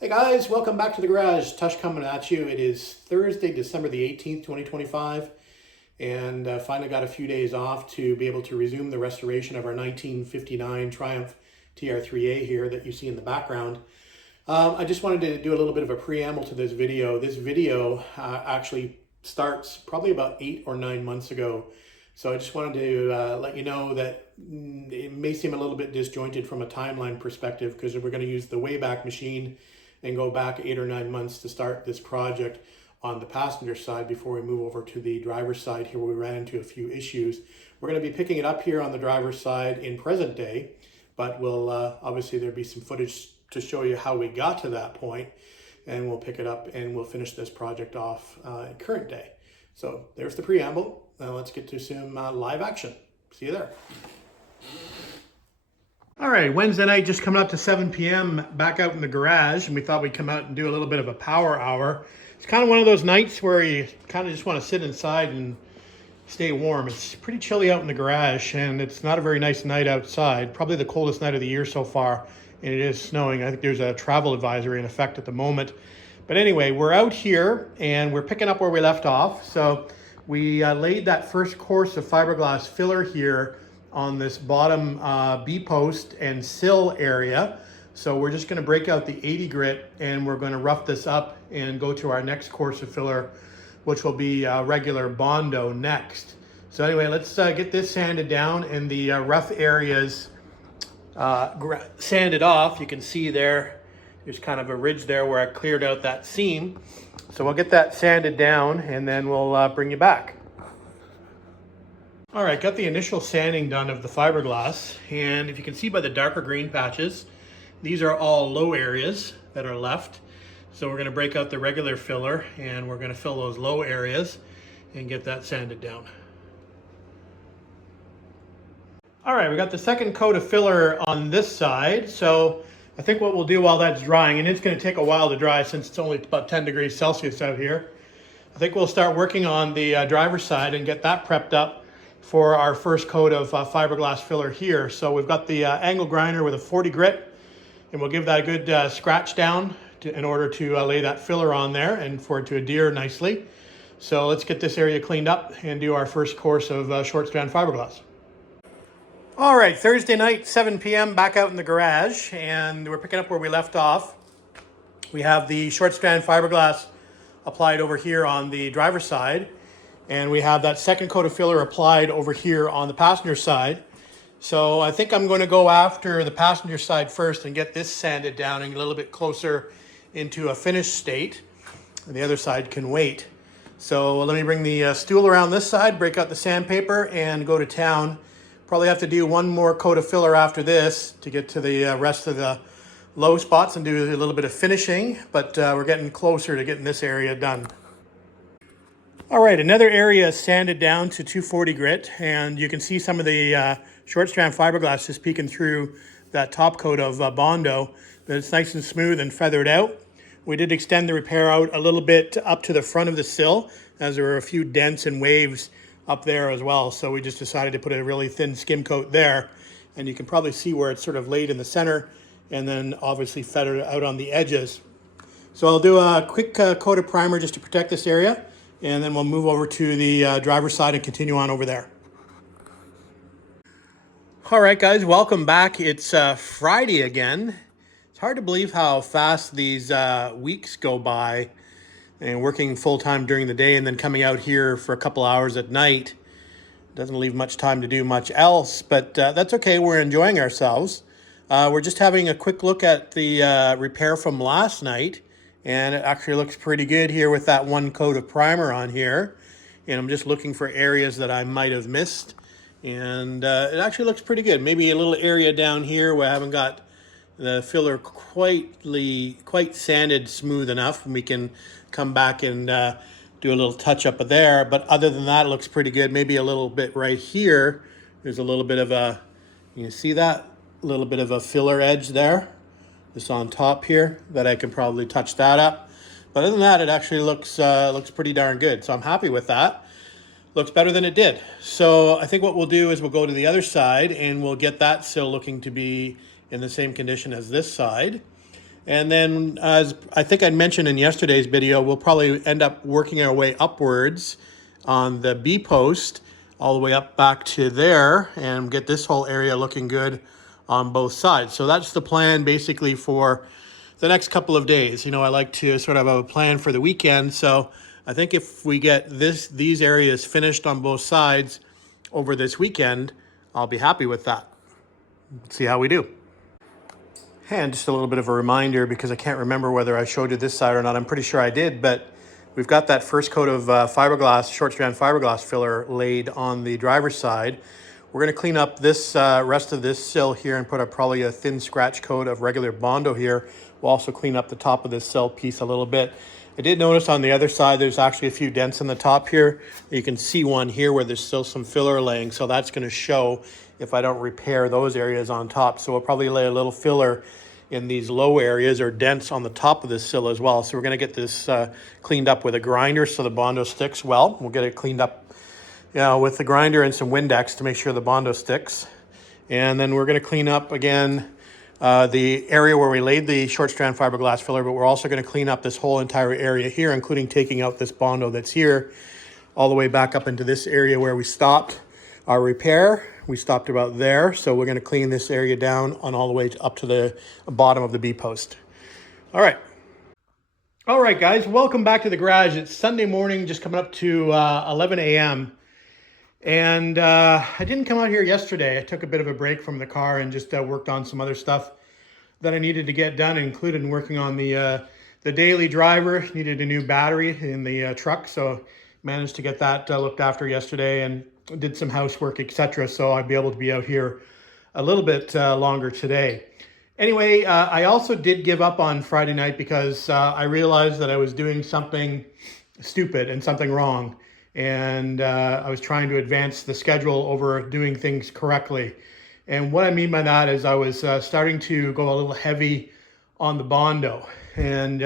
Hey guys, welcome back to the garage. Tush coming at you. It is Thursday, December the 18th, 2025, and finally got a few days off to be able to resume the restoration of our 1959 Triumph TR3A here that you see in the background. I just wanted to do a little bit of a preamble to this video. This video actually starts probably about 8 or 9 months ago. So I just wanted to let you know that it may seem a little bit disjointed from a timeline perspective because we're going to use the Wayback Machine and go back 8 or 9 months to start this project on the passenger side before we move over to the driver's side here where we ran into a few issues. We're going to be picking it up here on the driver's side in present day, but we'll obviously there'll be some footage to show you how we got to that point, and we'll pick it up and we'll finish this project off in current day. So there's the preamble. Now let's get to some live action. See you there. All right, Wednesday night, just coming up to 7 p.m. back out in the garage, and we thought we'd come out and do a little bit of a power hour. It's kind of one of those nights where you kind of just want to sit inside and stay warm. It's pretty chilly out in the garage, and it's not a very nice night outside. Probably the coldest night of the year so far, and it is snowing. I think there's a travel advisory in effect at the moment. But anyway, we're out here, and we're picking up where we left off. So we laid that first course of fiberglass filler here on this bottom B-post and sill area. So we're just going to break out the 80 grit and we're going to rough this up and go to our next course of filler, which will be regular Bondo next. So anyway, let's get this sanded down and the rough areas sanded off. You can see there's kind of a ridge there where I cleared out that seam. So we'll get that sanded down and then we'll bring you back. All right, got the initial sanding done of the fiberglass, and if you can see by the darker green patches, these are all low areas that are left. So we're going to break out the regular filler and we're going to fill those low areas and get that sanded down. All right, we got the second coat of filler on this side. So I think what we'll do while that's drying, and it's going to take a while to dry since it's only about 10 degrees Celsius out here, I think we'll start working on the driver's side and get that prepped up for our first coat of fiberglass filler here. So we've got the angle grinder with a 40 grit, and we'll give that a good scratch down in order to lay that filler on there and for it to adhere nicely. So let's get this area cleaned up and do our first course of short strand fiberglass. All right, Thursday night, 7 p.m. back out in the garage, and we're picking up where we left off. We have the short strand fiberglass applied over here on the driver's side, and we have that second coat of filler applied over here on the passenger side. So I think I'm going to go after the passenger side first and get this sanded down and a little bit closer into a finished state. And the other side can wait. So let me bring the stool around this side, break out the sandpaper, and go to town. Probably have to do one more coat of filler after this to get to the rest of the low spots and do a little bit of finishing, but we're getting closer to getting this area done. All right, another area is sanded down to 240 grit, and you can see some of the short strand fiberglass just peeking through that top coat of Bondo, but it's nice and smooth and feathered out. We did extend the repair out a little bit up to the front of the sill, as there were a few dents and waves up there as well, so we just decided to put a really thin skim coat there, and you can probably see where it's sort of laid in the center and then obviously feathered out on the edges. So I'll do a quick coat of primer just to protect this area, and then we'll move over to the driver's side and continue on over there. All right, guys, welcome back. It's Friday again. It's hard to believe how fast these weeks go by, and working full-time during the day and then coming out here for a couple hours at night. Doesn't leave much time to do much else, but that's okay. We're enjoying ourselves. We're just having a quick look at the repair from last night, and it actually looks pretty good here with that one coat of primer on here. And I'm just looking for areas that I might have missed, and it actually looks pretty good. Maybe a little area down here where I haven't got the filler quite sanded smooth enough, and we can come back and do a little touch up of there. But other than that, it looks pretty good. Maybe a little bit right here. There's a little bit of a, you can see that? A little bit of a filler edge there, just on top here, that I can probably touch that up. But other than that, it actually looks pretty darn good. So I'm happy with that. Looks better than it did. So I think what we'll do is we'll go to the other side and we'll get that sill looking to be in the same condition as this side. And then, as I think I mentioned in yesterday's video, we'll probably end up working our way upwards on the B post all the way up back to there and get this whole area looking good on both sides. So that's the plan basically for the next couple of days. You know, I like to sort of have a plan for the weekend. So I think if we get these areas finished on both sides over this weekend, I'll be happy with that. Let's see how we do. And just a little bit of a reminder, because I can't remember whether I showed you this side or not. I'm pretty sure I did, but we've got that first coat of fiberglass, short strand fiberglass filler laid on the driver's side. We're going to clean up this rest of this sill here and put probably a thin scratch coat of regular Bondo here. We'll also clean up the top of this sill piece a little bit. I did notice on the other side there's actually a few dents in the top here. You can see one here where there's still some filler laying, so that's going to show if I don't repair those areas on top. So we'll probably lay a little filler in these low areas or dents on the top of this sill as well. So we're going to get this cleaned up with a grinder so the Bondo sticks well. We'll get it cleaned up with the grinder and some Windex to make sure the Bondo sticks. And then we're going to clean up again the area where we laid the short strand fiberglass filler, but we're also going to clean up this whole entire area here, including taking out this Bondo that's here all the way back up into this area where we stopped our repair. We stopped about there, so we're going to clean this area down on all the way up to the bottom of the B post. All right, guys, welcome back to the garage. It's Sunday morning, just coming up to 11 a.m. And I didn't come out here yesterday. I took a bit of a break from the car and just worked on some other stuff that I needed to get done, including working on the daily driver. Needed a new battery in the truck, so managed to get that looked after yesterday and did some housework, etc. So I'd be able to be out here a little bit longer today. Anyway, I also did give up on Friday night because I realized that I was doing something stupid and something wrong. And I was trying to advance the schedule over doing things correctly. And what I mean by that is I was starting to go a little heavy on the Bondo. And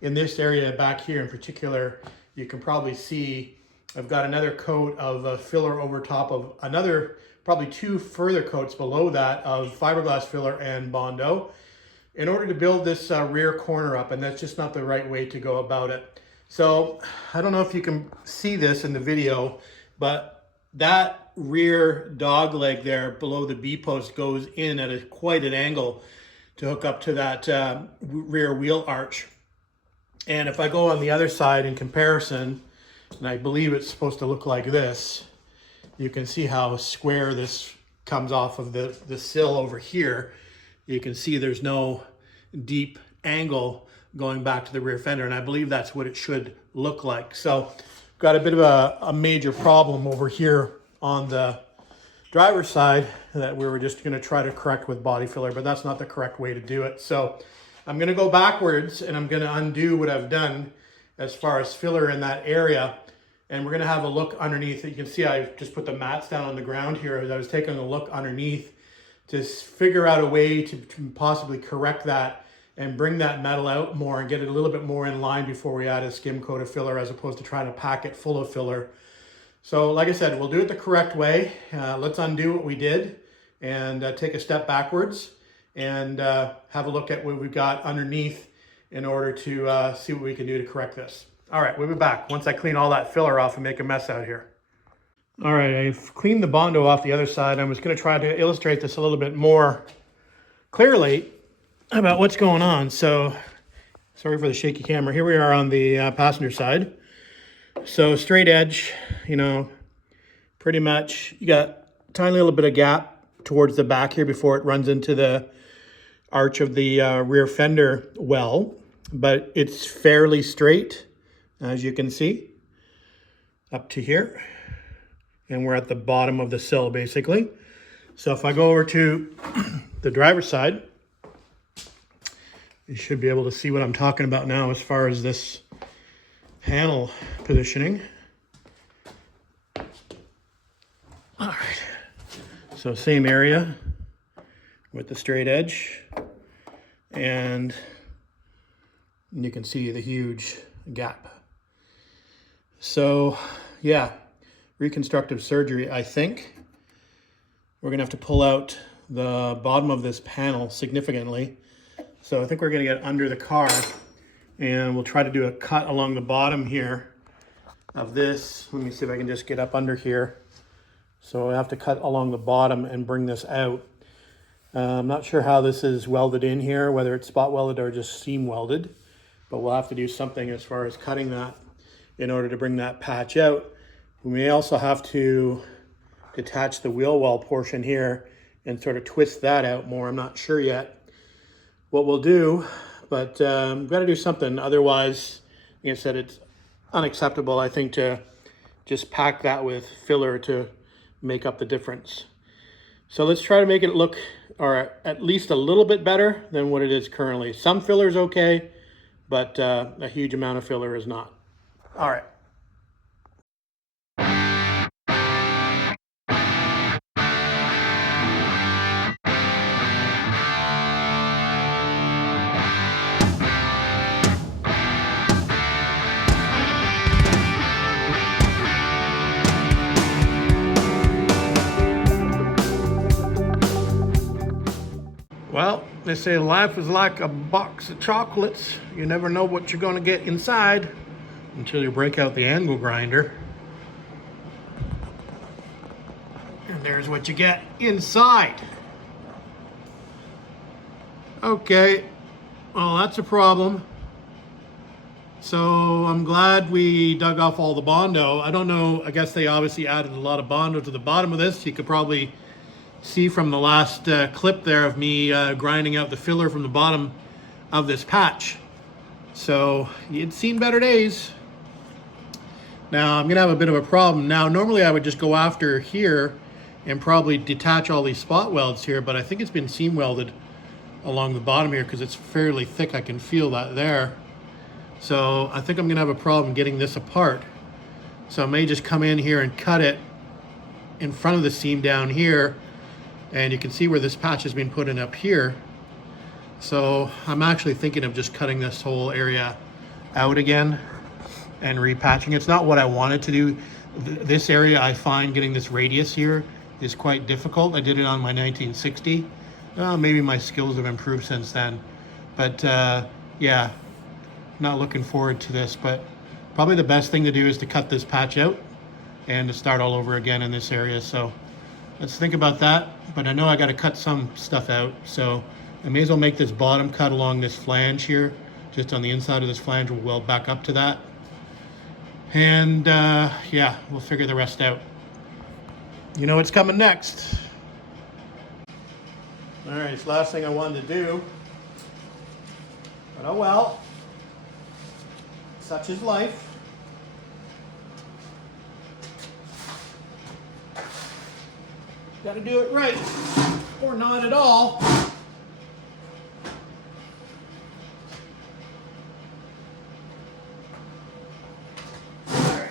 in this area back here in particular, you can probably see I've got another coat of filler over top of another, probably two further coats below that of fiberglass filler and Bondo in order to build this rear corner up, and that's just not the right way to go about it. So I don't know if you can see this in the video, but that rear dog leg there below the B post goes in at quite an angle to hook up to that rear wheel arch. And if I go on the other side in comparison, and I believe it's supposed to look like this, you can see how square this comes off of the sill over here. You can see there's no deep angle going back to the rear fender, and I believe that's what it should look like. So got a bit of a major problem over here on the driver's side that we were just going to try to correct with body filler, but that's not the correct way to do it. So I'm going to go backwards and I'm going to undo what I've done as far as filler in that area. And we're going to have a look underneath. You can see I just put the mats down on the ground here as I was taking a look underneath to figure out a way to possibly correct that and bring that metal out more and get it a little bit more in line before we add a skim coat of filler, as opposed to trying to pack it full of filler. So like I said, we'll do it the correct way. Let's undo what we did and take a step backwards and have a look at what we've got underneath in order to see what we can do to correct this. All right, we'll be back once I clean all that filler off and make a mess out here. All right, I've cleaned the Bondo off the other side. I was going to try to illustrate this a little bit more clearly about what's going on. So, sorry for the shaky camera. Here we are on the passenger side. So straight edge, you know, pretty much you got a tiny little bit of gap towards the back here before it runs into the arch of the rear fender well, but it's fairly straight, as you can see, up to here. And we're at the bottom of the sill, basically. So if I go over to the driver's side, you should be able to see what I'm talking about now as far as this panel positioning. All right, so same area with the straight edge, and you can see the huge gap. So yeah, reconstructive surgery, I think. We're gonna have to pull out the bottom of this panel significantly. So I think we're gonna get under the car and we'll try to do a cut along the bottom here of this. Let me see if I can just get up under here. So I have to cut along the bottom and bring this out. I'm not sure how this is welded in here, whether it's spot welded or just seam welded, but we'll have to do something as far as cutting that in order to bring that patch out. We may also have to detach the wheel well portion here and sort of twist that out more. I'm not sure yet what we'll do, but I've got to do something. Otherwise, like I said, it's unacceptable, I think, to just pack that with filler to make up the difference. So let's try to make it look, or at least a little bit better than what it is currently. Some filler is okay, but a huge amount of filler is not. All right. Well, they say life is like a box of chocolates. You never know what you're going to get inside until you break out the angle grinder. And there's what you get inside. Okay, well, that's a problem. So I'm glad we dug off all the Bondo. I don't know, I guess they obviously added a lot of Bondo to the bottom of this. You could probably see from the last clip there of me grinding out the filler from the bottom of this patch. So you'd seen better days. Now I'm gonna have a bit of a problem. Now normally I would just go after here and probably detach all these spot welds here, but I think it's been seam welded along the bottom here because it's fairly thick. I can feel that there. So I think I'm gonna have a problem getting this apart. So I may just come in here and cut it in front of the seam down here. And you can see where this patch has been put in up here. So I'm actually thinking of just cutting this whole area out again and repatching. It's not what I wanted to do. This area, I find getting this radius here is quite difficult. I did it on my 1960. Maybe my skills have improved since then. But yeah, not looking forward to this. But probably the best thing to do is to cut this patch out and to start all over again in this area. So let's think about that, but I know I got to cut some stuff out, so I may as well make this bottom cut along this flange here, just on the inside of this flange. We'll weld back up to that, and yeah, we'll figure the rest out. You know what's coming next. All right, it's the last thing I wanted to do, but oh well, such is life. Got to do it right, or not at all. All right.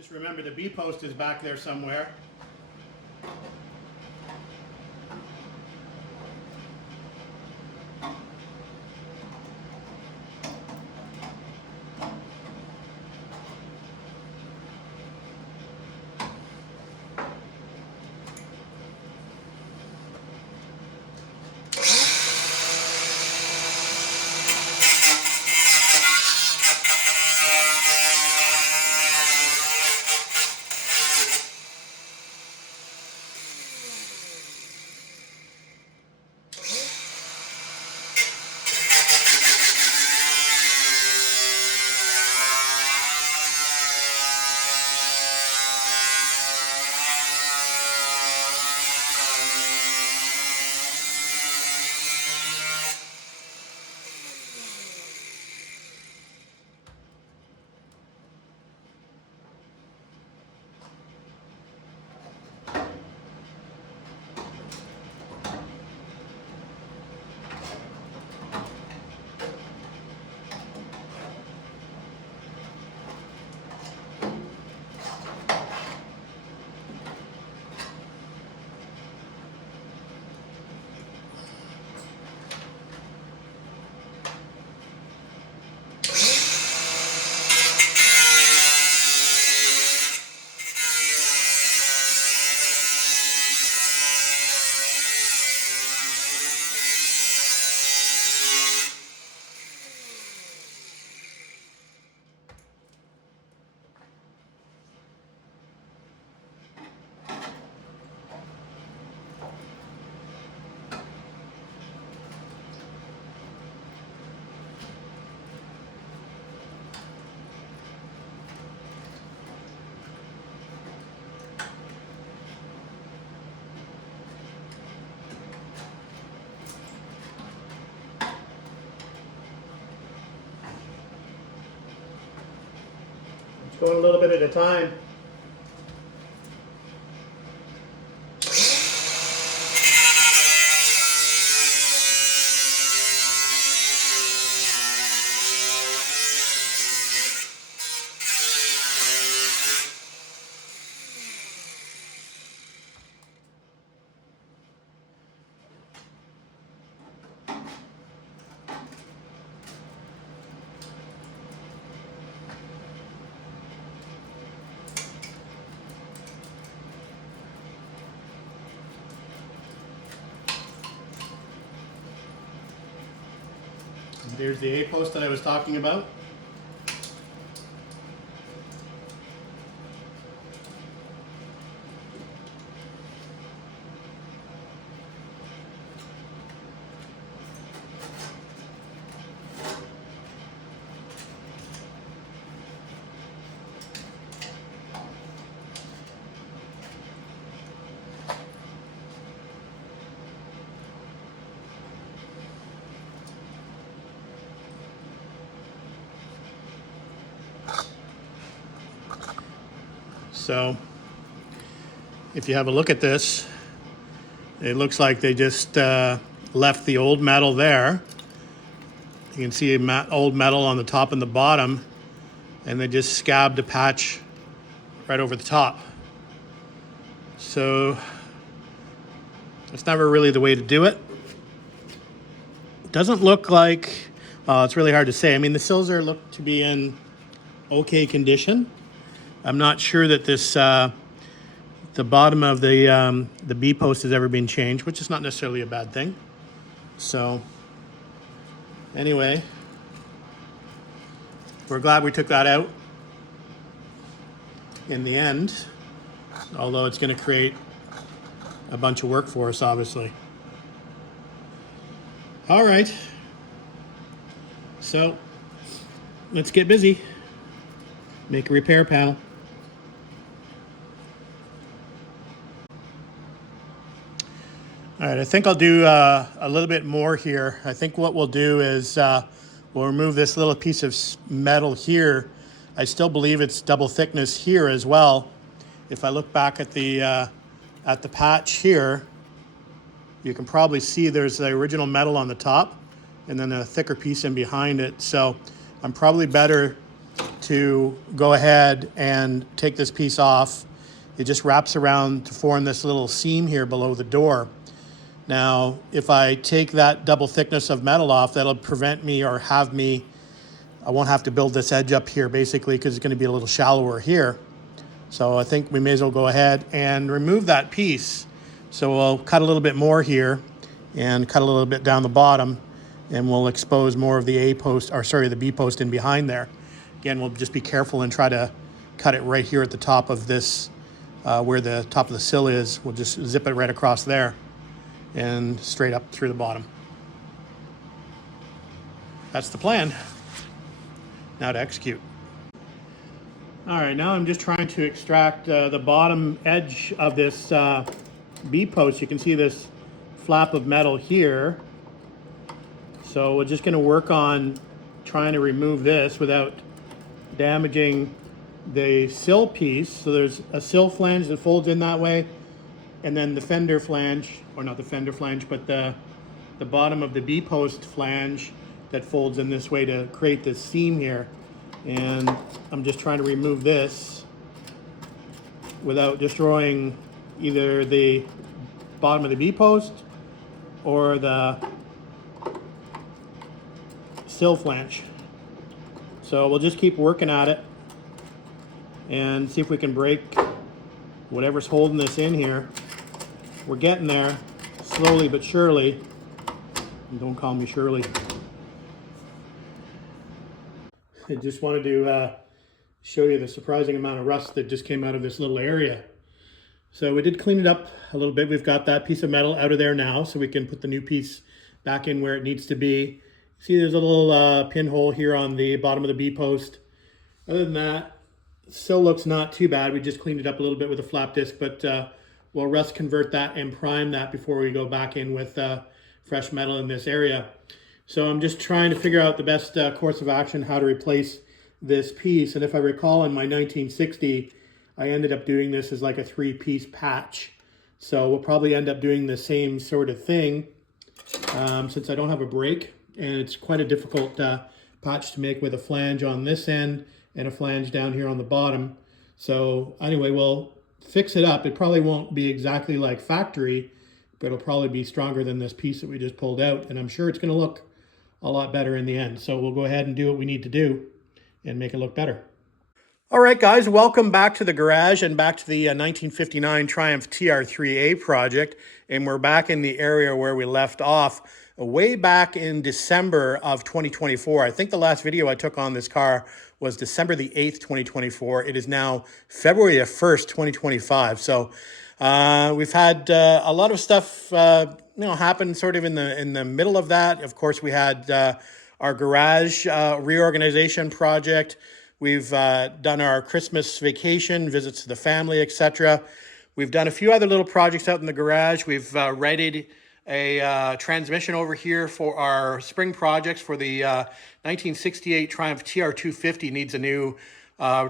Just remember the B-post is back there somewhere. Going a little bit at a time. There's the A-post that I was talking about. So if you have a look at this, it looks like they just left the old metal there. You can see old metal on the top and the bottom, and they just scabbed a patch right over the top. So it's never really the way to do it. It doesn't look like, it's really hard to say. I mean, the sills look to be in okay condition. I'm not sure that this, the bottom of the B-post has ever been changed, which is not necessarily a bad thing. So anyway, we're glad we took that out in the end, although it's going to create a bunch of work for us, obviously. All right, so let's get busy. Make a repair, pal. All right, I think I'll do a little bit more here. I think what we'll do is we'll remove this little piece of metal here. I still believe it's double thickness here as well. If I look back at the patch here, you can probably see there's the original metal on the top and then a thicker piece in behind it. So I'm probably better to go ahead and take this piece off. It just wraps around to form this little seam here below the door. Now, if I take that double thickness of metal off, that'll prevent me or have me, I won't have to build this edge up here basically because it's going to be a little shallower here. So I think we may as well go ahead and remove that piece. So we'll cut a little bit more here and cut a little bit down the bottom, and we'll expose more of the A post, or sorry, the B post in behind there. Again, we'll just be careful and try to cut it right here at the top of this, where the top of the sill is. We'll just zip it right across there and straight up through the bottom. That's the plan. Now to execute. All right, now I'm just trying to extract the bottom edge of this B post. You can see this flap of metal here. So we're just gonna work on trying to remove this without damaging the sill piece. So there's a sill flange that folds in that way, and then the fender flange, or not the fender flange, but the bottom of the B post flange that folds in this way to create this seam here. And I'm just trying to remove this without destroying either the bottom of the B post or the sill flange. So we'll just keep working at it and see if we can break whatever's holding this in here. We're getting there, slowly but surely. And don't call me Shirley. I just wanted to show you the surprising amount of rust that just came out of this little area. So we did clean it up a little bit. We've got that piece of metal out of there now, so we can put the new piece back in where it needs to be. See, there's a little pinhole here on the bottom of the B post. Other than that, still looks not too bad. We just cleaned it up a little bit with a flap disc, but we'll rust convert that and prime that before we go back in with fresh metal in this area. So I'm just trying to figure out the best course of action, how to replace this piece. And if I recall, in my 1960, I ended up doing this as like a 3-piece patch. So we'll probably end up doing the same sort of thing since I don't have a brake, and it's quite a difficult patch to make with a flange on this end and a flange down here on the bottom. So anyway, we'll fix it up. It probably won't be exactly like factory, but it'll probably be stronger than this piece that we just pulled out. And I'm sure it's going to look a lot better in the end. So we'll go ahead and do what we need to do and make it look better. All right, guys, welcome back to the garage and back to the 1959 Triumph TR3A project. And we're back in the area where we left off way back in December of 2024. I think the last video I took on this car was December the 8th, 2024. It is now February the 1st, 2025. So we've had a lot of stuff happen sort of in the middle of that. Of course, we had our garage reorganization project. We've done our Christmas vacation, visits to the family, etc. We've done a few other little projects out in the garage. We've readied a transmission over here for our spring projects for the 1968 Triumph TR250 needs a new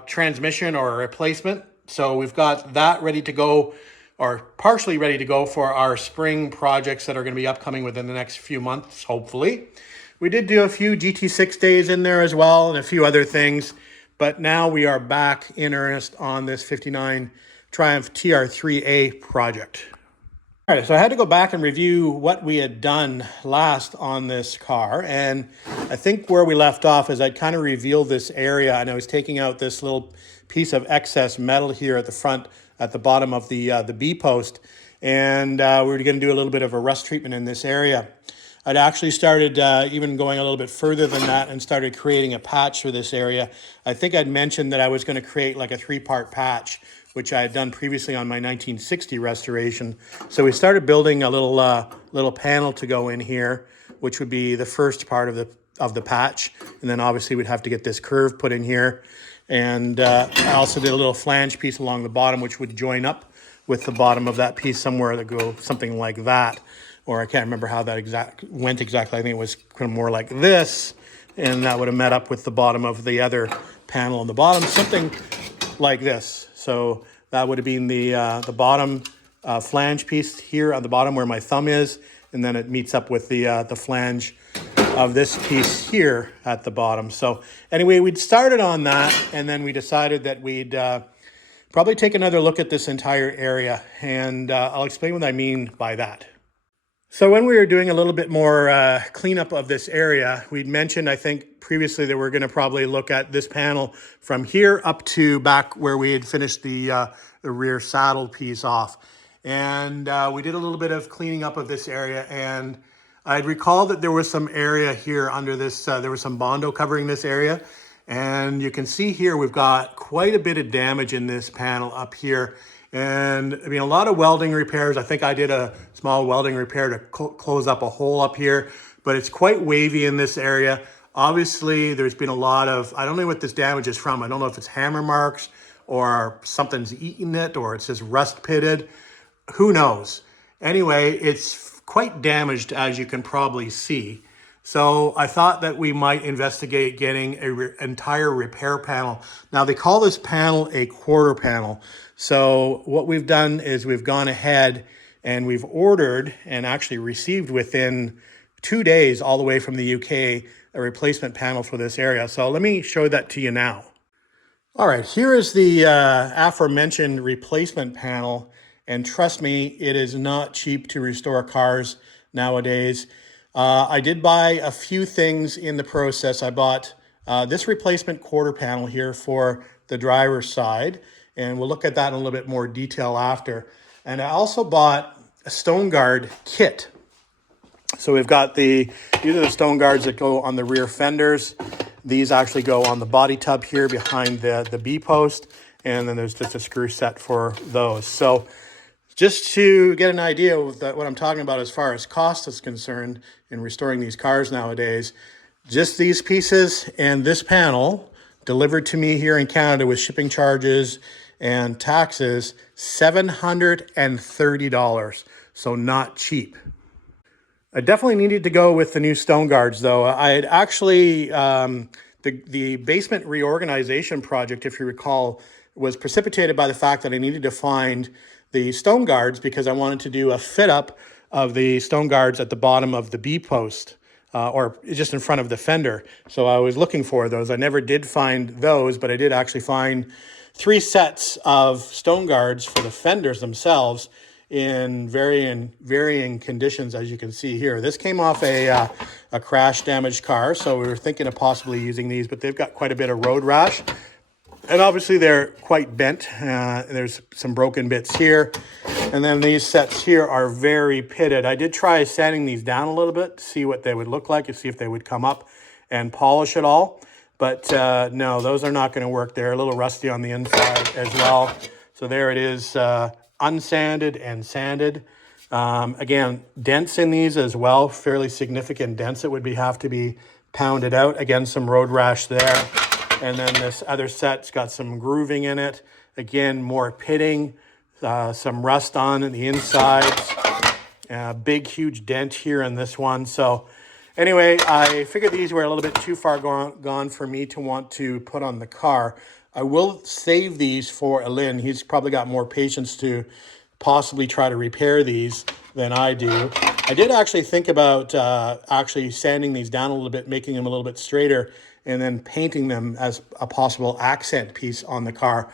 transmission or a replacement. So we've got that ready to go, or partially ready to go, for our spring projects that are going to be upcoming within the next few months, hopefully. We did do a few GT6 days in there as well and a few other things, but now we are back in earnest on this 59 Triumph TR3A project. All right, so I had to go back and review what we had done last on this car, and I think where we left off is I'd kind of revealed this area, and I was taking out this little piece of excess metal here at the front, at the bottom of the B post, and we were going to do a little bit of a rust treatment in this area. I'd actually started even going a little bit further than that and started creating a patch for this area. I think I'd mentioned that I was going to create like a 3-part patch, which I had done previously on my 1960 restoration. So we started building a little panel to go in here, which would be the first part of the patch, and then obviously we'd have to get this curve put in here. And I also did a little flange piece along the bottom, which would join up with the bottom of that piece somewhere that go something like that. Or I can't remember how that went exactly. I think it was kind of more like this, and that would have met up with the bottom of the other panel on the bottom, something like this. So that would have been the bottom flange piece here on the bottom where my thumb is, and then it meets up with the flange of this piece here at the bottom. So anyway, we'd started on that, and then we decided that we'd probably take another look at this entire area, and I'll explain what I mean by that. So when we were doing a little bit more cleanup of this area, we'd mentioned, I think previously, that we're going to probably look at this panel from here up to back where we had finished the rear saddle piece off. And we did a little bit of cleaning up of this area, and I'd recall that there was some area here under this, there was some Bondo covering this area. And you can see here, we've got quite a bit of damage in this panel up here. And I mean, a lot of welding repairs. I think I did a small welding repair to close up a hole up here, but it's quite wavy in this area. Obviously, there's been a lot of, I don't know what this damage is from. I don't know if it's hammer marks or something's eaten it or it's just rust pitted. Who knows? Anyway, it's quite damaged, as you can probably see. So I thought that we might investigate getting an entire repair panel. Now they call this panel a quarter panel. So what we've done is we've gone ahead and we've ordered and actually received within 2 days all the way from the UK a replacement panel for this area. So let me show that to you now. All right, here is the aforementioned replacement panel. And trust me, it is not cheap to restore cars nowadays. I did buy a few things in the process. I bought this replacement quarter panel here for the driver's side, and we'll look at that in a little bit more detail after. And I also bought a stone guard kit. So we've got these are the stone guards that go on the rear fenders. These actually go on the body tub here behind the B-post, and then there's just a screw set for those. So just to get an idea of what I'm talking about as far as cost is concerned in restoring these cars nowadays, just these pieces and this panel delivered to me here in Canada with shipping charges and taxes, $730. So not cheap. I definitely needed to go with the new stone guards though. I had actually, the basement reorganization project, if you recall, was precipitated by the fact that I needed to find the stone guards because I wanted to do a fit up of the stone guards at the bottom of the B-post or just in front of the fender. So I was looking for those. I never did find those, but I did actually find 3 sets of stone guards for the fenders themselves in varying conditions, as you can see here. This came off a crash damaged car, so we were thinking of possibly using these, but they've got quite a bit of road rash. And obviously they're quite bent. There's some broken bits here. And then these sets here are very pitted. I did try sanding these down a little bit to see what they would look like and see if they would come up and polish it all. But no, those are not going to work. They're a little rusty on the inside as well. So there it is, unsanded and sanded. Again, dents in these as well, fairly significant dents that would have to be pounded out. Again, some road rash there. And then this other set's got some grooving in it. Again, more pitting, some rust on the insides. Big, huge dent here in this one. So anyway, I figured these were a little bit too far gone for me to want to put on the car. I will save these for Alin. He's probably got more patience to possibly try to repair these than I do. I did actually think about actually sanding these down a little bit, making them a little bit straighter, and then painting them as a possible accent piece on the car.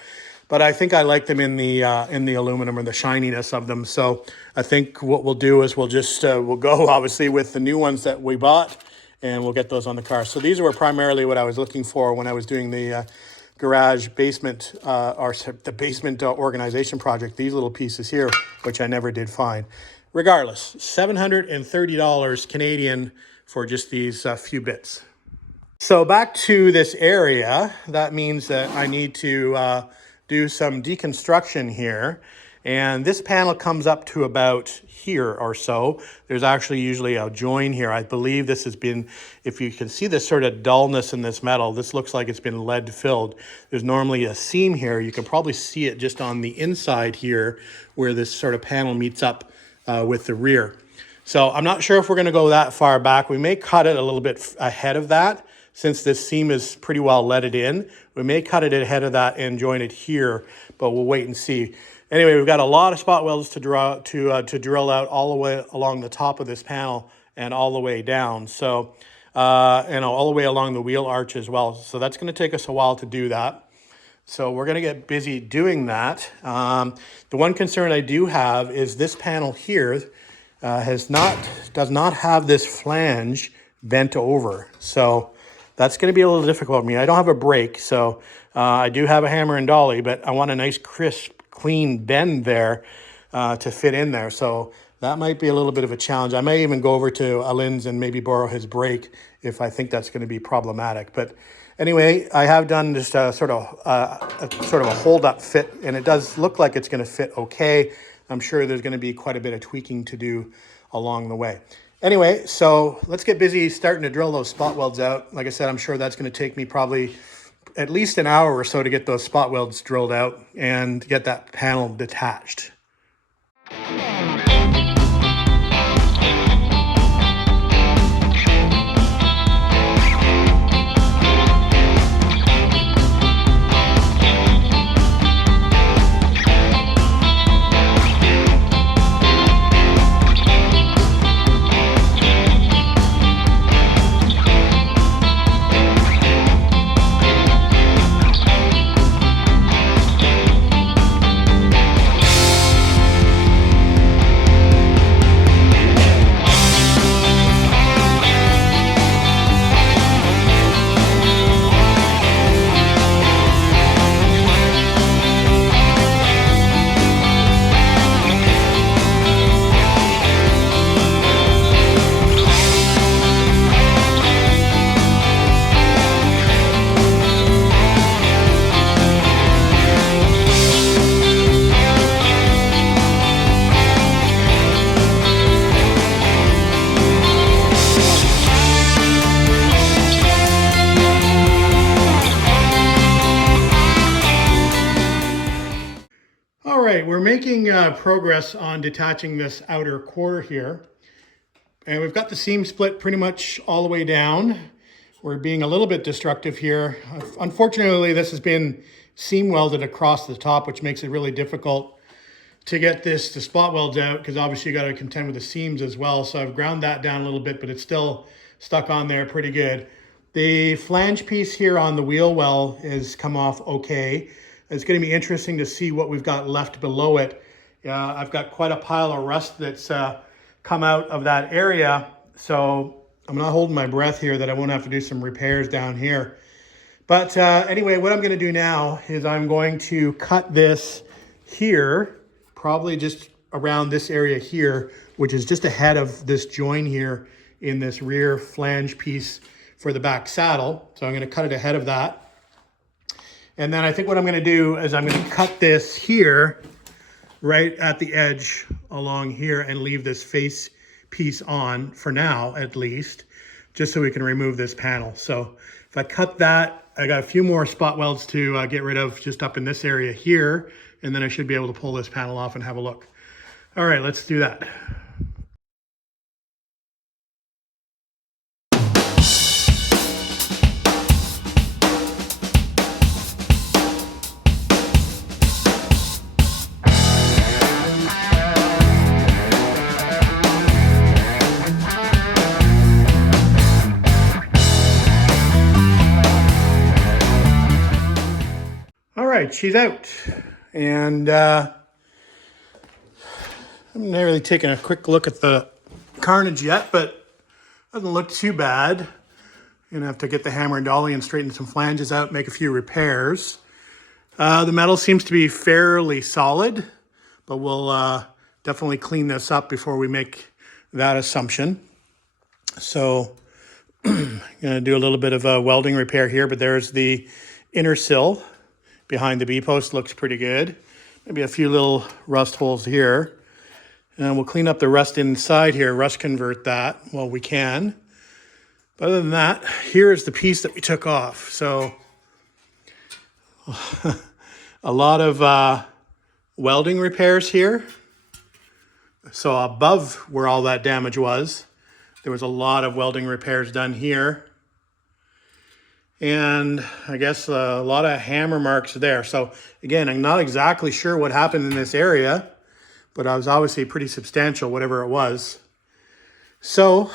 But I think I like them in the aluminum or the shininess of them. So I think what we'll do is we'll just, we'll go obviously with the new ones that we bought, and we'll get those on the car. So these were primarily what I was looking for when I was doing the garage basement, or the basement organization project, these little pieces here, which I never did find. Regardless, $730 Canadian for just these few bits. So back to this area, that means that I need to do some deconstruction here. And this panel comes up to about here or so. There's actually usually a join here. I believe this has been, if you can see this sort of dullness in this metal, this looks like it's been lead filled. There's normally a seam here. You can probably see it just on the inside here where this sort of panel meets up with the rear. So I'm not sure if we're gonna go that far back. We may cut it a little bit ahead of that. Since this seam is pretty well leaded in, we may cut it ahead of that and join it here, but we'll wait and see. Anyway, we've got a lot of spot welds to drill out all the way along the top of this panel and all the way down. So all the way along the wheel arch as well. So that's going to take us a while to do that. So we're going to get busy doing that. The one concern I do have is this panel here does not have this flange bent over. So that's going to be a little difficult for me. I don't have a brake, so I do have a hammer and dolly, but I want a nice crisp, clean bend there to fit in there. So that might be a little bit of a challenge. I may even go over to Alin's and maybe borrow his brake if I think that's going to be problematic. But anyway, I have done just sort of a hold-up fit, and it does look like it's going to fit okay. I'm sure there's going to be quite a bit of tweaking to do along the way. Anyway, so let's get busy starting to drill those spot welds out. Like I said, I'm sure that's going to take me probably at least an hour or so to get those spot welds drilled out and get that panel detached. All right, we're making progress on detaching this outer core here. And we've got the seam split pretty much all the way down. We're being a little bit destructive here. Unfortunately, this has been seam welded across the top, which makes it really difficult to get the spot welds out, because obviously you got to contend with the seams as well. So I've ground that down a little bit, but it's still stuck on there pretty good. The flange piece here on the wheel well has come off okay. It's going to be interesting to see what we've got left below it. I've got quite a pile of rust that's come out of that area. So I'm not holding my breath here that I won't have to do some repairs down here. But anyway, what I'm going to do now is I'm going to cut this here, probably just around this area here, which is just ahead of this join here in this rear flange piece for the back saddle. So I'm going to cut it ahead of that. And then I think what I'm going to do is I'm going to cut this here right at the edge along here and leave this face piece on for now, at least, just so we can remove this panel. So if I cut that, I got a few more spot welds to get rid of just up in this area here, and then I should be able to pull this panel off and have a look. All right, let's do that. All right, she's out. And I'm not really taking a quick look at the carnage yet, but it doesn't look too bad. I'm gonna have to get the hammer and dolly and straighten some flanges out, make a few repairs. The metal seems to be fairly solid, but we'll definitely clean this up before we make that assumption. So I'm gonna do a little bit of a welding repair here, but there's the inner sill behind the B-post, looks pretty good. Maybe a few little rust holes here. And we'll clean up the rust inside here, rust convert that while we can. But other than that, here's the piece that we took off. So a lot of welding repairs here. So above where all that damage was, there was a lot of welding repairs done here. And I guess a lot of hammer marks there. So again, I'm not exactly sure what happened in this area, but it was obviously pretty substantial, whatever it was. So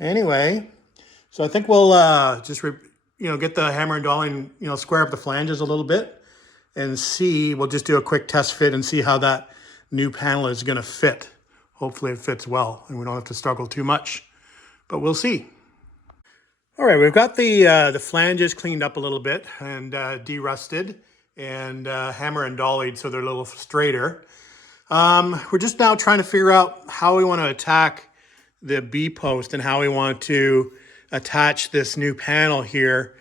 Anyway, so I think we'll just get the hammer and dolly and square up the flanges a little bit and see. We'll just do a quick test fit and see how that new panel is going to fit. Hopefully it fits well and we don't have to struggle too much, but we'll see. All right, we've got the flanges cleaned up a little bit and de-rusted and hammer and dollied so they're a little straighter. We're just now trying to figure out how we want to attack the B-post and how we want to attach this new panel here.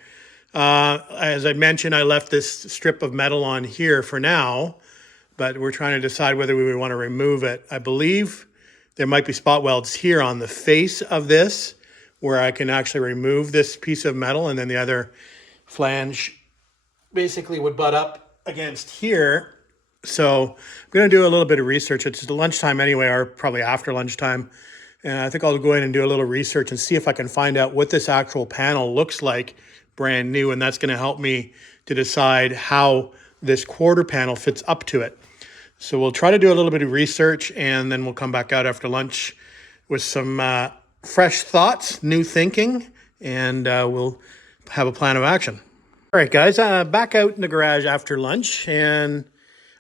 As I mentioned, I left this strip of metal on here for now, but we're trying to decide whether we want to remove it. I believe there might be spot welds here on the face of this where I can actually remove this piece of metal, and then the other flange basically would butt up against here. So I'm going to do a little bit of research. It's lunchtime anyway, or probably after lunchtime. And I think I'll go in and do a little research and see if I can find out what this actual panel looks like brand new. And that's going to help me to decide how this quarter panel fits up to it. So we'll try to do a little bit of research, and then we'll come back out after lunch with some fresh thoughts, new thinking, and we'll have a plan of action. All right, guys, back out in the garage after lunch, and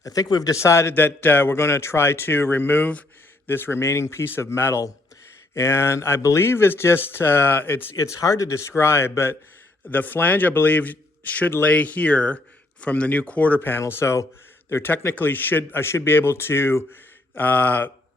I think we've decided that we're going to try to remove this remaining piece of metal. And I believe it's just, it's hard to describe, but the flange, I believe, should lay here from the new quarter panel. So there technically I should be able to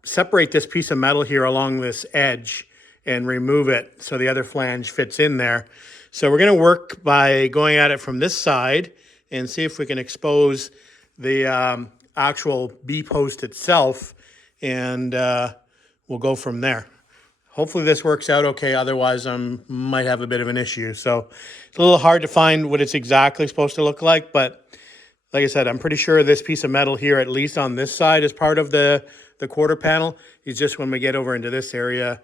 separate this piece of metal here along this edge and remove it so the other flange fits in there. So we're going to work by going at it from this side and see if we can expose the actual B-post itself, and we'll go from there. Hopefully this works out okay, otherwise I might have a bit of an issue. So it's a little hard to find what it's exactly supposed to look like, but like I said, I'm pretty sure this piece of metal here, at least on this side, is part of the quarter panel. It's just when we get over into this area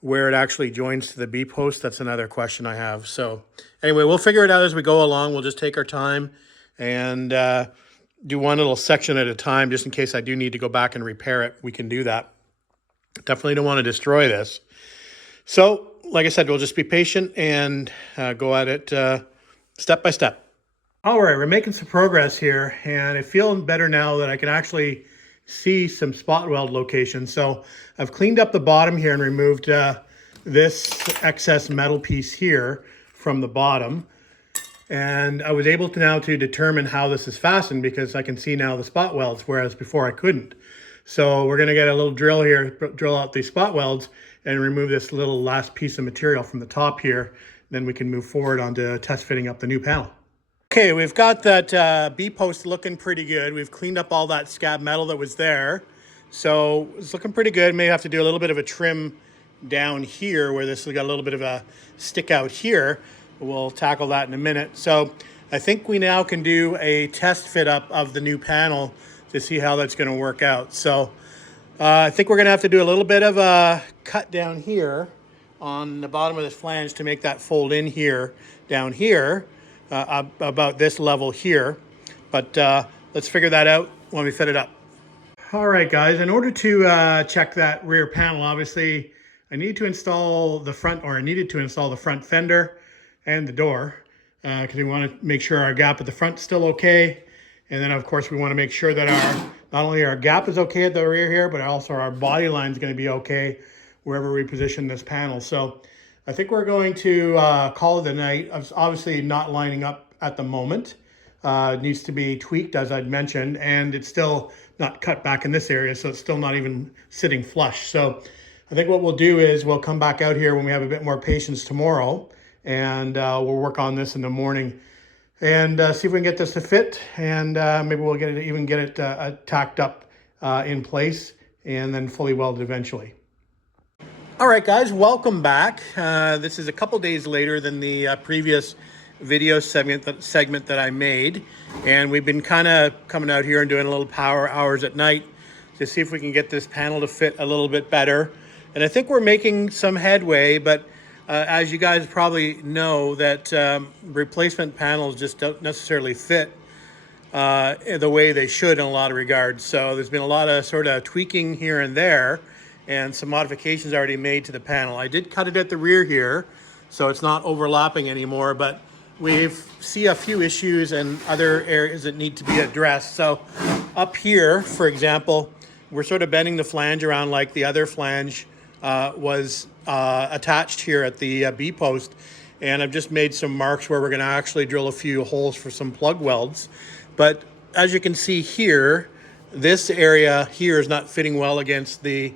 where it actually joins to the B-post, that's another question I have. So anyway, we'll figure it out as we go along. We'll just take our time and do one little section at a time, just in case I do need to go back and repair it. We can do that. Definitely don't want to destroy this. So like I said, we'll just be patient and go at it step by step. All right, we're making some progress here, and I feel better now that I can actually see some spot weld locations. So I've cleaned up the bottom here and removed this excess metal piece here from the bottom. And I was able to now to determine how this is fastened because I can see now the spot welds, whereas before I couldn't. So we're going to get a little drill here, drill out these spot welds and remove this little last piece of material from the top here. Then we can move forward onto test fitting up the new panel. Okay, we've got that B-post looking pretty good. We've cleaned up all that scab metal that was there. So it's looking pretty good. May have to do a little bit of a trim down here where this has got a little bit of a stick out here. We'll tackle that in a minute. So I think we now can do a test fit up of the new panel to see how that's going to work out. So I think we're going to have to do a little bit of a cut down here on the bottom of this flange to make that fold in here, down here. About this level here, but let's figure that out when we fit it up. All right, guys, in order to check that rear panel, obviously I need to install the front, or I needed to install the front fender and the door, because we want to make sure our gap at the front is still okay. And then of course we want to make sure that not only our gap is okay at the rear here, but also our body line is going to be okay wherever we position this panel. So I think we're going to call it a night. Obviously not lining up at the moment. It needs to be tweaked, as I'd mentioned, and it's still not cut back in this area, so it's still not even sitting flush. So I think what we'll do is we'll come back out here when we have a bit more patience tomorrow, and we'll work on this in the morning and see if we can get this to fit, and maybe we'll get it tacked up in place and then fully welded eventually. All right, guys, welcome back. This is a couple days later than the previous video segment that I made, and we've been kind of coming out here and doing a little power hours at night to see if we can get this panel to fit a little bit better. And I think we're making some headway, but as you guys probably know, that replacement panels just don't necessarily fit the way they should in a lot of regards. So there's been a lot of sort of tweaking here and there. and some modifications already made to the panel. I did cut it at the rear here, so it's not overlapping anymore, but we see a few issues and other areas that need to be addressed. So up here, for example, we're sort of bending the flange around like the other flange was attached here at the B post. And I've just made some marks where we're going to actually drill a few holes for some plug welds. But as you can see here, this area here is not fitting well against the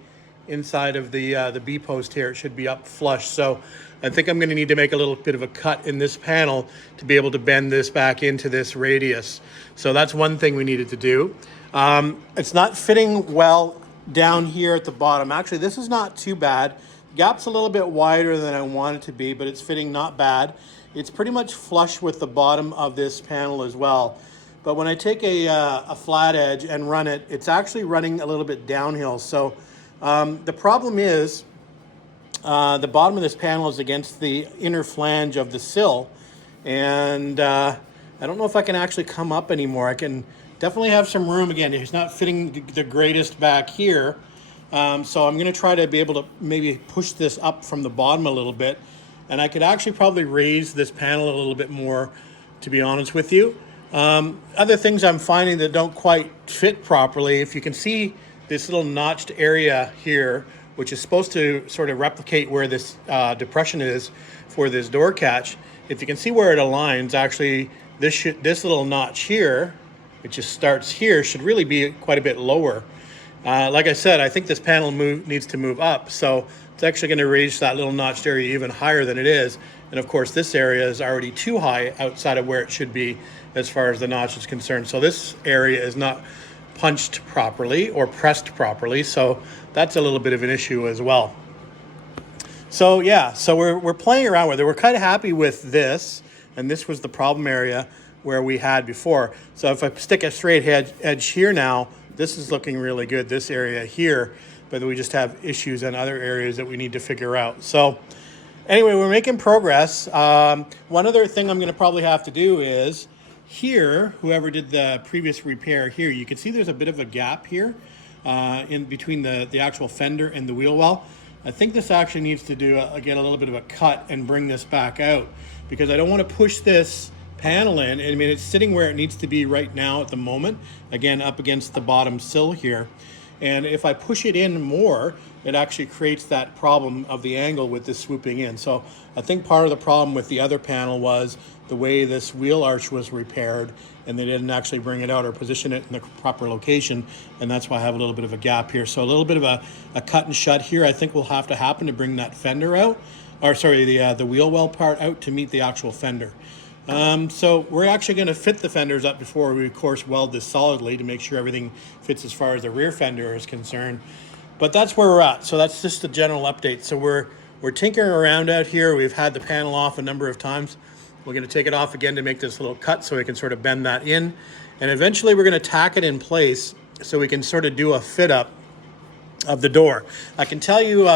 inside of the B post here. It should be up flush. So I think I'm going to need to make a little bit of a cut in this panel to be able to bend this back into this radius. So that's one thing we needed to do. It's not fitting well down here at the bottom. Actually, this is not too bad. Gap's a little bit wider than I want it to be, but it's fitting not bad. It's pretty much flush with the bottom of this panel as well. But when I take a flat edge and run it, it's actually running a little bit downhill. So the problem is the bottom of this panel is against the inner flange of the sill. And I don't know if I can actually come up anymore. I can definitely have some room. Again, it's not fitting the greatest back here. So I'm going to try to be able to maybe push this up from the bottom a little bit. And I could actually probably raise this panel a little bit more, to be honest with you. Other things I'm finding that don't quite fit properly, if you can see this little notched area here, which is supposed to sort of replicate where this depression is for this door catch. If you can see where it aligns, actually this little notch here, which just starts here, should really be quite a bit lower. Like I said, I think this panel needs to move up, so it's actually going to raise that little notched area even higher than it is. And of course, this area is already too high outside of where it should be as far as the notch is concerned. So this area is not punched properly or pressed properly, so that's a little bit of an issue as well. So yeah, so we're playing around with it. We're kind of happy with this, and this was the problem area where we had before. So if I stick a straight edge here now, this is looking really good, this area here, but we just have issues in other areas that we need to figure out. So anyway, we're making progress. One other thing I'm going to probably have to do is here, whoever did the previous repair here, you can see there's a bit of a gap here in between the actual fender and the wheel well. I think this actually needs to get a little bit of a cut and bring this back out, because I don't want to push this panel in. I mean, it's sitting where it needs to be right now at the moment, again up against the bottom sill here. And if I push it in more, it actually creates that problem of the angle with this swooping in. So I think part of the problem with the other panel was the way this wheel arch was repaired, and they didn't actually bring it out or position it in the proper location, and that's why I have a little bit of a gap here. So a little bit of a cut and shut here I think will have to happen to bring that fender out, or sorry, the wheel well part out to meet the actual fender. So we're actually going to fit the fenders up before we, of course, weld this solidly to make sure everything fits as far as the rear fender is concerned. But that's where we're at. So that's just a general update. So we're tinkering around out here. We've had the panel off a number of times. We're going to take it off again to make this little cut so we can sort of bend that in. And eventually we're going to tack it in place so we can sort of do a fit up of the door. I can tell you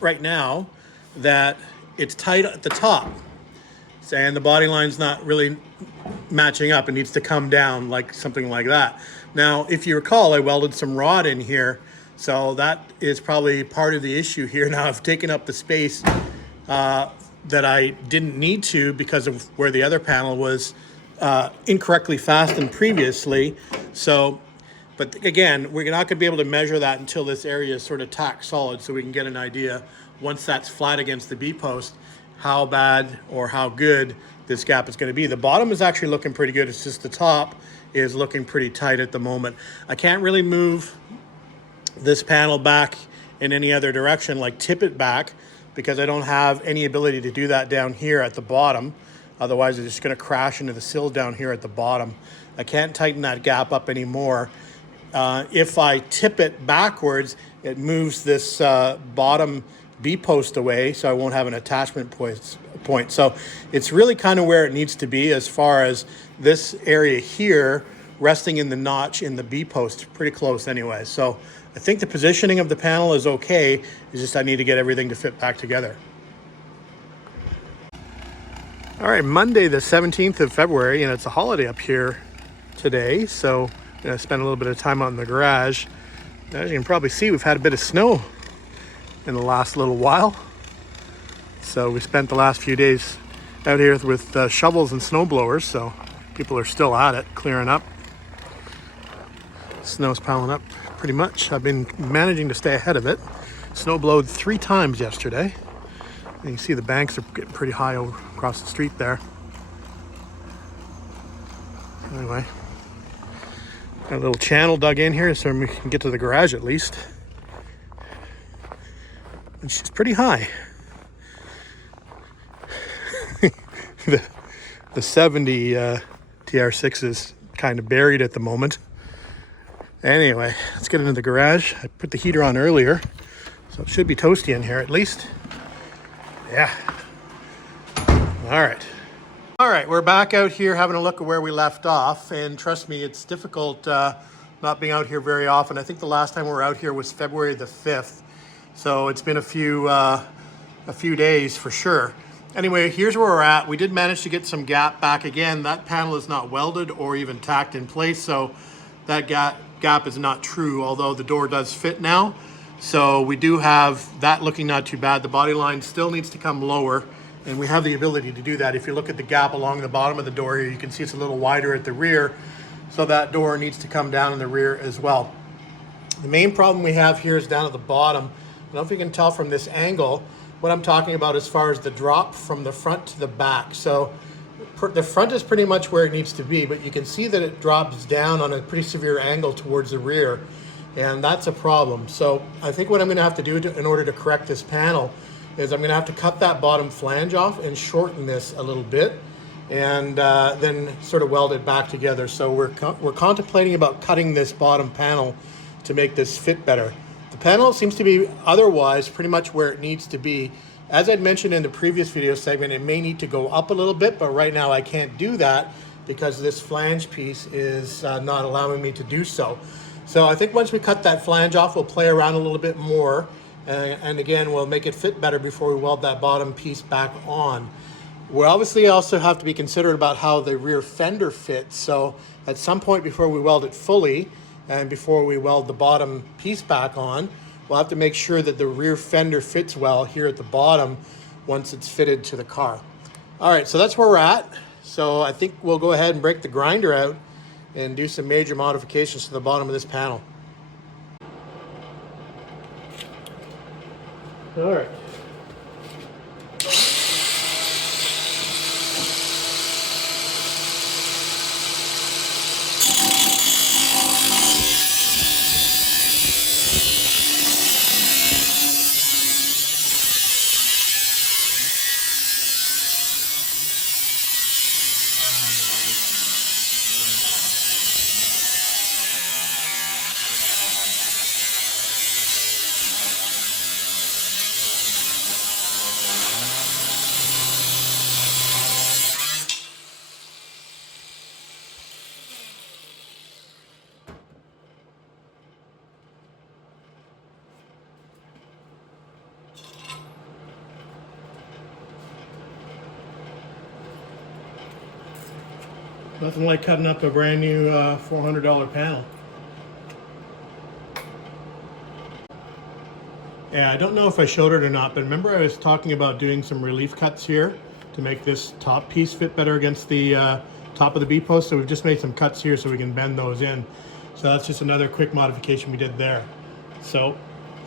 right now that it's tight at the top. And the body line's not really matching up. It needs to come down like something like that. Now, if you recall, I welded some rod in here, so that is probably part of the issue here. Now I've taken up the space that I didn't need to because of where the other panel was incorrectly fastened previously. So, but again, we're not going to be able to measure that until this area is sort of tack solid, so we can get an idea once that's flat against the B post how bad or how good this gap is going to be. The bottom is actually looking pretty good. It's just the top is looking pretty tight at the moment. I can't really move this panel back in any other direction, like tip it back, because I don't have any ability to do that down here at the bottom. Otherwise, it's just going to crash into the sill down here at the bottom. I can't tighten that gap up anymore. If I tip it backwards, it moves this bottom B post away, so I won't have an attachment point. So it's really kind of where it needs to be as far as this area here resting in the notch in the B post, pretty close anyway. So I think the positioning of the panel is okay. It's just I need to get everything to fit back together. All right, Monday the 17th of February, and it's a holiday up here today, so I'm gonna spend a little bit of time out in the garage. As you can probably see, we've had a bit of snow in the last little while. So we spent the last few days out here with shovels and snow blowers, so people are still at it, clearing up. Snow's piling up pretty much. I've been managing to stay ahead of it. Snow blowed 3 times yesterday. And you can see the banks are getting pretty high over across the street there. Anyway, got a little channel dug in here so we can get to the garage at least. And she's pretty high. the 70 TR6 is kind of buried at the moment. Anyway, let's get into the garage. I put the heater on earlier, so it should be toasty in here at least. Yeah. All right, we're back out here having a look at where we left off, and trust me, it's difficult not being out here very often. I think the last time we were out here was February the 5th, so it's been a few days for sure. Anyway, here's where we're at. We did manage to get some gap back again. That panel is not welded or even tacked in place, so that gap is not true, although the door does fit now. So we do have that looking not too bad. The body line still needs to come lower, and we have the ability to do that. If you look at the gap along the bottom of the door here, you can see it's a little wider at the rear, so that door needs to come down in the rear as well. The main problem we have here is down at the bottom. I don't know if you can tell from this angle what I'm talking about as far as the drop from the front to the back. So the front is pretty much where it needs to be, but you can see that it drops down on a pretty severe angle towards the rear, and that's a problem. So I think what I'm going to have to do in order to correct this panel is I'm going to have to cut that bottom flange off and shorten this a little bit, and then sort of weld it back together. So we're contemplating about cutting this bottom panel to make this fit better. The panel seems to be otherwise pretty much where it needs to be. As I'd mentioned in the previous video segment, it may need to go up a little bit, but right now I can't do that because this flange piece is not allowing me to do so. So I think once we cut that flange off, we'll play around a little bit more, and again, we'll make it fit better before we weld that bottom piece back on. We obviously also have to be considerate about how the rear fender fits, so at some point before we weld it fully, and before we weld the bottom piece back on, we'll have to make sure that the rear fender fits well here at the bottom once it's fitted to the car. All right, so that's where we're at. So I think we'll go ahead and break the grinder out and do some major modifications to the bottom of this panel. All right. Nothing like cutting up a brand new $400 panel. Yeah, I don't know if I showed it or not, but remember I was talking about doing some relief cuts here to make this top piece fit better against the top of the B-post. So we've just made some cuts here so we can bend those in. So that's just another quick modification we did there. So,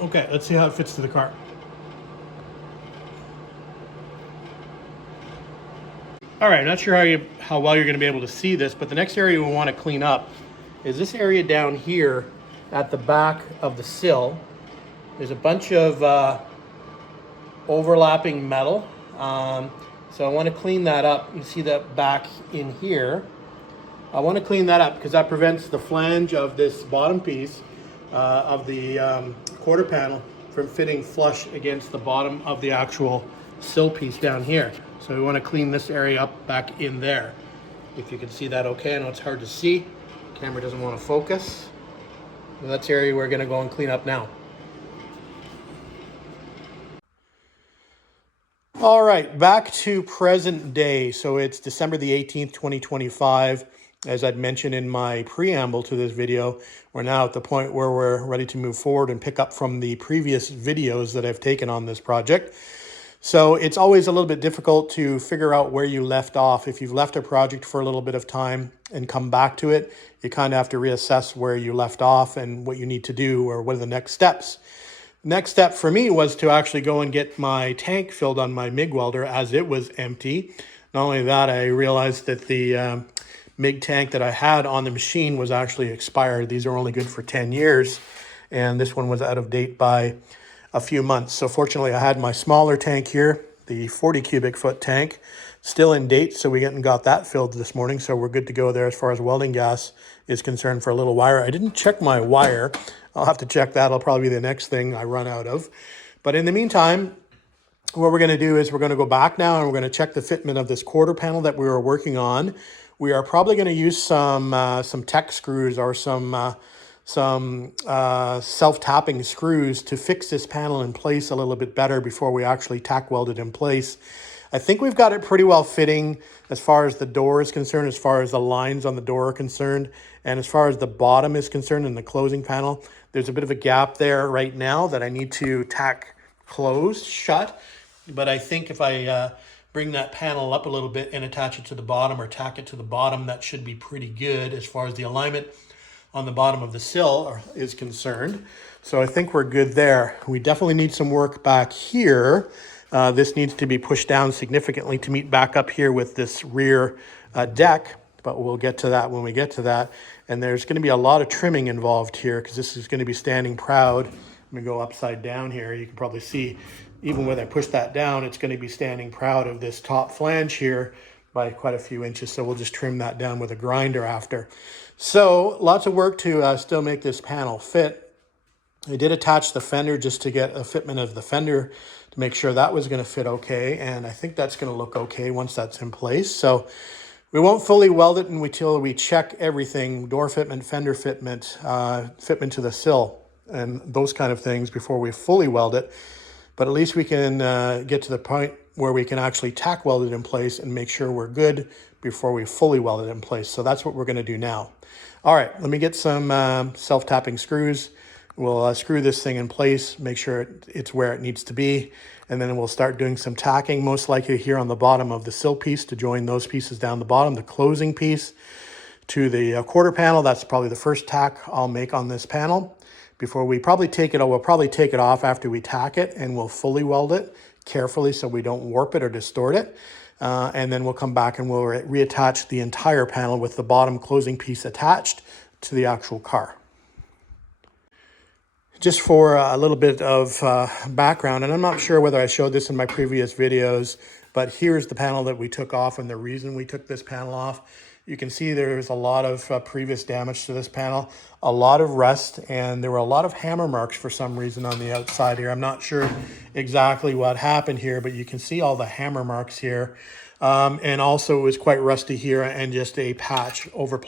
okay, let's see how it fits to the car. All right, not sure how well you're going to be able to see this, but the next area we want to clean up is this area down here at the back of the sill. There's a bunch of overlapping metal, so I want to clean that up. You see that back in here. I want to clean that up because that prevents the flange of this bottom piece of the quarter panel from fitting flush against the bottom of the actual sill piece down here. So we want to clean this area up back in there. If you can see that okay. I know it's hard to see. Camera doesn't want to focus. Well, that's the area we're going to go and clean up now. All right, back to present day. So it's December the 18th, 2025. As I'd mentioned in my preamble to this video, we're now at the point where we're ready to move forward and pick up from the previous videos that I've taken on this project. So it's always a little bit difficult to figure out where you left off. If you've left a project for a little bit of time and come back to it, you kind of have to reassess where you left off and what you need to do or what are the next steps. Next step for me was to actually go and get my tank filled on my MIG welder as it was empty. Not only that, I realized that the MIG tank that I had on the machine was actually expired. These are only good for 10 years, and this one was out of date by a few months. So fortunately, I had my smaller tank here, the 40 cubic foot tank, still in date. So we went and got that filled this morning. So we're good to go there as far as welding gas is concerned for a little wire. I didn't check my wire. I'll have to check that. It'll probably be the next thing I run out of. But in the meantime, what we're going to do is we're going to go back now and we're going to check the fitment of this quarter panel that we were working on. We are probably going to use some tech screws or some self-tapping screws to fix this panel in place a little bit better before we actually tack weld it in place. I think we've got it pretty well fitting as far as the door is concerned, as far as the lines on the door are concerned, and as far as the bottom is concerned in the closing panel. There's a bit of a gap there right now that I need to tack closed, shut. But I think if I bring that panel up a little bit and attach it to the bottom or tack it to the bottom, that should be pretty good as far as the alignment on the bottom of the sill is concerned. So I think we're good there. We definitely need some work back here. This needs to be pushed down significantly to meet back up here with this rear deck, but we'll get to that when we get to that. And there's going to be a lot of trimming involved here because this is going to be standing proud. Let me go upside down here. You can probably see even when I push that down, it's going to be standing proud of this top flange here by quite a few inches. So we'll just trim that down with a grinder after. So lots of work to still make this panel fit. I did attach the fender just to get a fitment of the fender to make sure that was going to fit okay. And I think that's going to look okay once that's in place. So we won't fully weld it until we check everything, door fitment, fender fitment, fitment to the sill, and those kind of things before we fully weld it. But at least we can get to the point where we can actually tack weld it in place and make sure we're good before we fully weld it in place. So that's what we're going to do now. All right, let me get some self-tapping screws. We'll screw this thing in place, make sure it's where it needs to be, and then we'll start doing some tacking, most likely here on the bottom of the sill piece to join those pieces down the bottom, the closing piece to the quarter panel. That's probably the first tack I'll make on this panel. Before we probably take it, we'll probably take it off after we tack it, and we'll fully weld it carefully so we don't warp it or distort it. And then we'll come back and we'll reattach the entire panel with the bottom closing piece attached to the actual car. Just for a little bit of background, and I'm not sure whether I showed this in my previous videos, but here's the panel that we took off and the reason we took this panel off. You can see there's a lot of previous damage to this panel, a lot of rust, and there were a lot of hammer marks for some reason on the outside here. I'm not sure exactly what happened here, but you can see all the hammer marks here. And also it was quite rusty here and just a patch over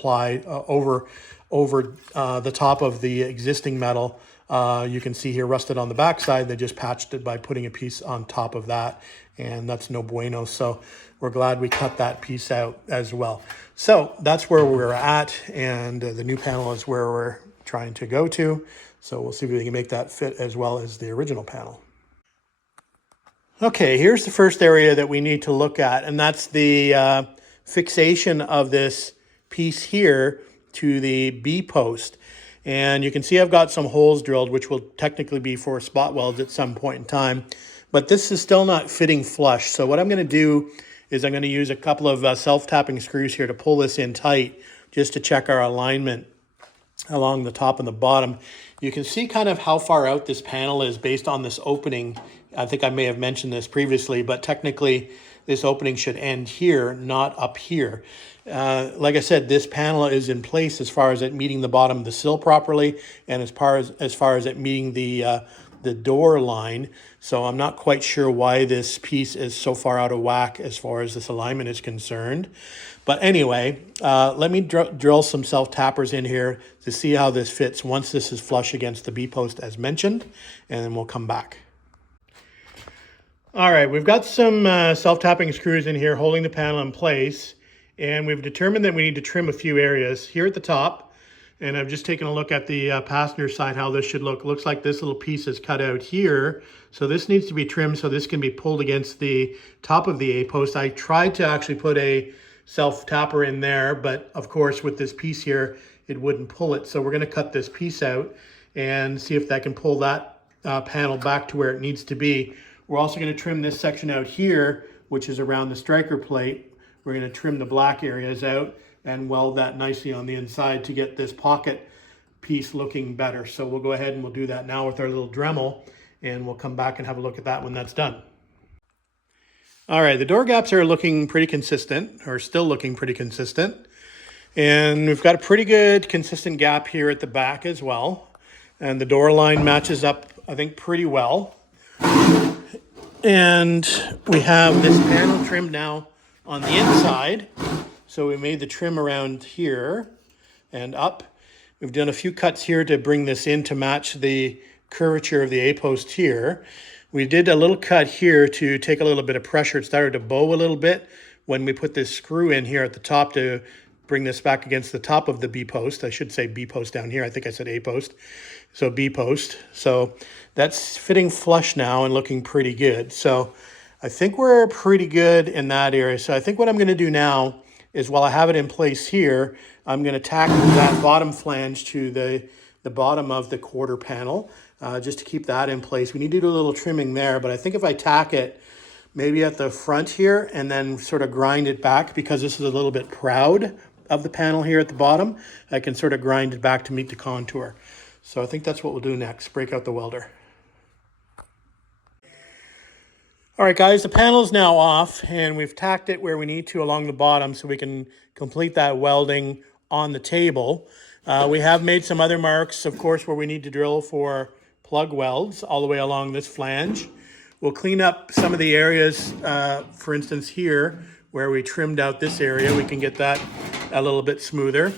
the top of the existing metal. You can see here rusted on the backside. They just patched it by putting a piece on top of that, and that's no bueno. So we're glad we cut that piece out as well. So that's where we're at, and the new panel is where we're trying to go to. So we'll see if we can make that fit as well as the original panel. Okay, here's the first area that we need to look at, and that's the fixation of this piece here to the B post. And you can see I've got some holes drilled, which will technically be for spot welds at some point in time. But this is still not fitting flush. So what I'm going to do is I'm going to use a couple of self-tapping screws here to pull this in tight just to check our alignment along the top and the bottom. You can see kind of how far out this panel is based on this opening. I think I may have mentioned this previously, but technically this opening should end here, not up here. Like I said, this panel is in place as far as it meeting the bottom of the sill properly, and as far as it meeting the door line. So I'm not quite sure why this piece is so far out of whack as far as this alignment is concerned. But anyway, let me drill some self-tappers in here to see how this fits once this is flush against the B-post as mentioned, and then we'll come back. All right, we've got some self-tapping screws in here holding the panel in place. And we've determined that we need to trim a few areas here at the top. And I've just taken a look at the passenger side, how this should look. It looks like this little piece is cut out here. So this needs to be trimmed so this can be pulled against the top of the A-post. I tried to actually put a self-tapper in there, but of course with this piece here, it wouldn't pull it. So we're gonna cut this piece out and see if that can pull that panel back to where it needs to be. We're also gonna trim this section out here, which is around the striker plate. We're gonna trim the black areas out and weld that nicely on the inside to get this pocket piece looking better. So we'll go ahead and we'll do that now with our little Dremel, and we'll come back and have a look at that when that's done. All right, the door gaps are looking pretty consistent, or still looking pretty consistent. And we've got a pretty good consistent gap here at the back as well. And the door line matches up, I think, pretty well. And we have this panel trimmed now on the inside. So we made the trim around here and up. We've done a few cuts here to bring this in to match the curvature of the A-post here. We did a little cut here to take a little bit of pressure. It started to bow a little bit when we put this screw in here at the top to bring this back against the top of the B-post. I should say B-post down here. I think I said A-post. So B-post. So that's fitting flush now and looking pretty good. So I think we're pretty good in that area. So I think what I'm going to do now is, while I have it in place here, I'm going to tack that bottom flange to the bottom of the quarter panel just to keep that in place. We need to do a little trimming there, but I think if I tack it maybe at the front here and then sort of grind it back, because this is a little bit proud of the panel here at the bottom, I can sort of grind it back to meet the contour. So I think that's what we'll do next, break out the welder. All right, guys, the panel's now off, and we've tacked it where we need to along the bottom so we can complete that welding on the table. We have made some other marks, of course, where we need to drill for plug welds all the way along this flange. We'll clean up some of the areas, for instance, here, where we trimmed out this area. We can get that a little bit smoother.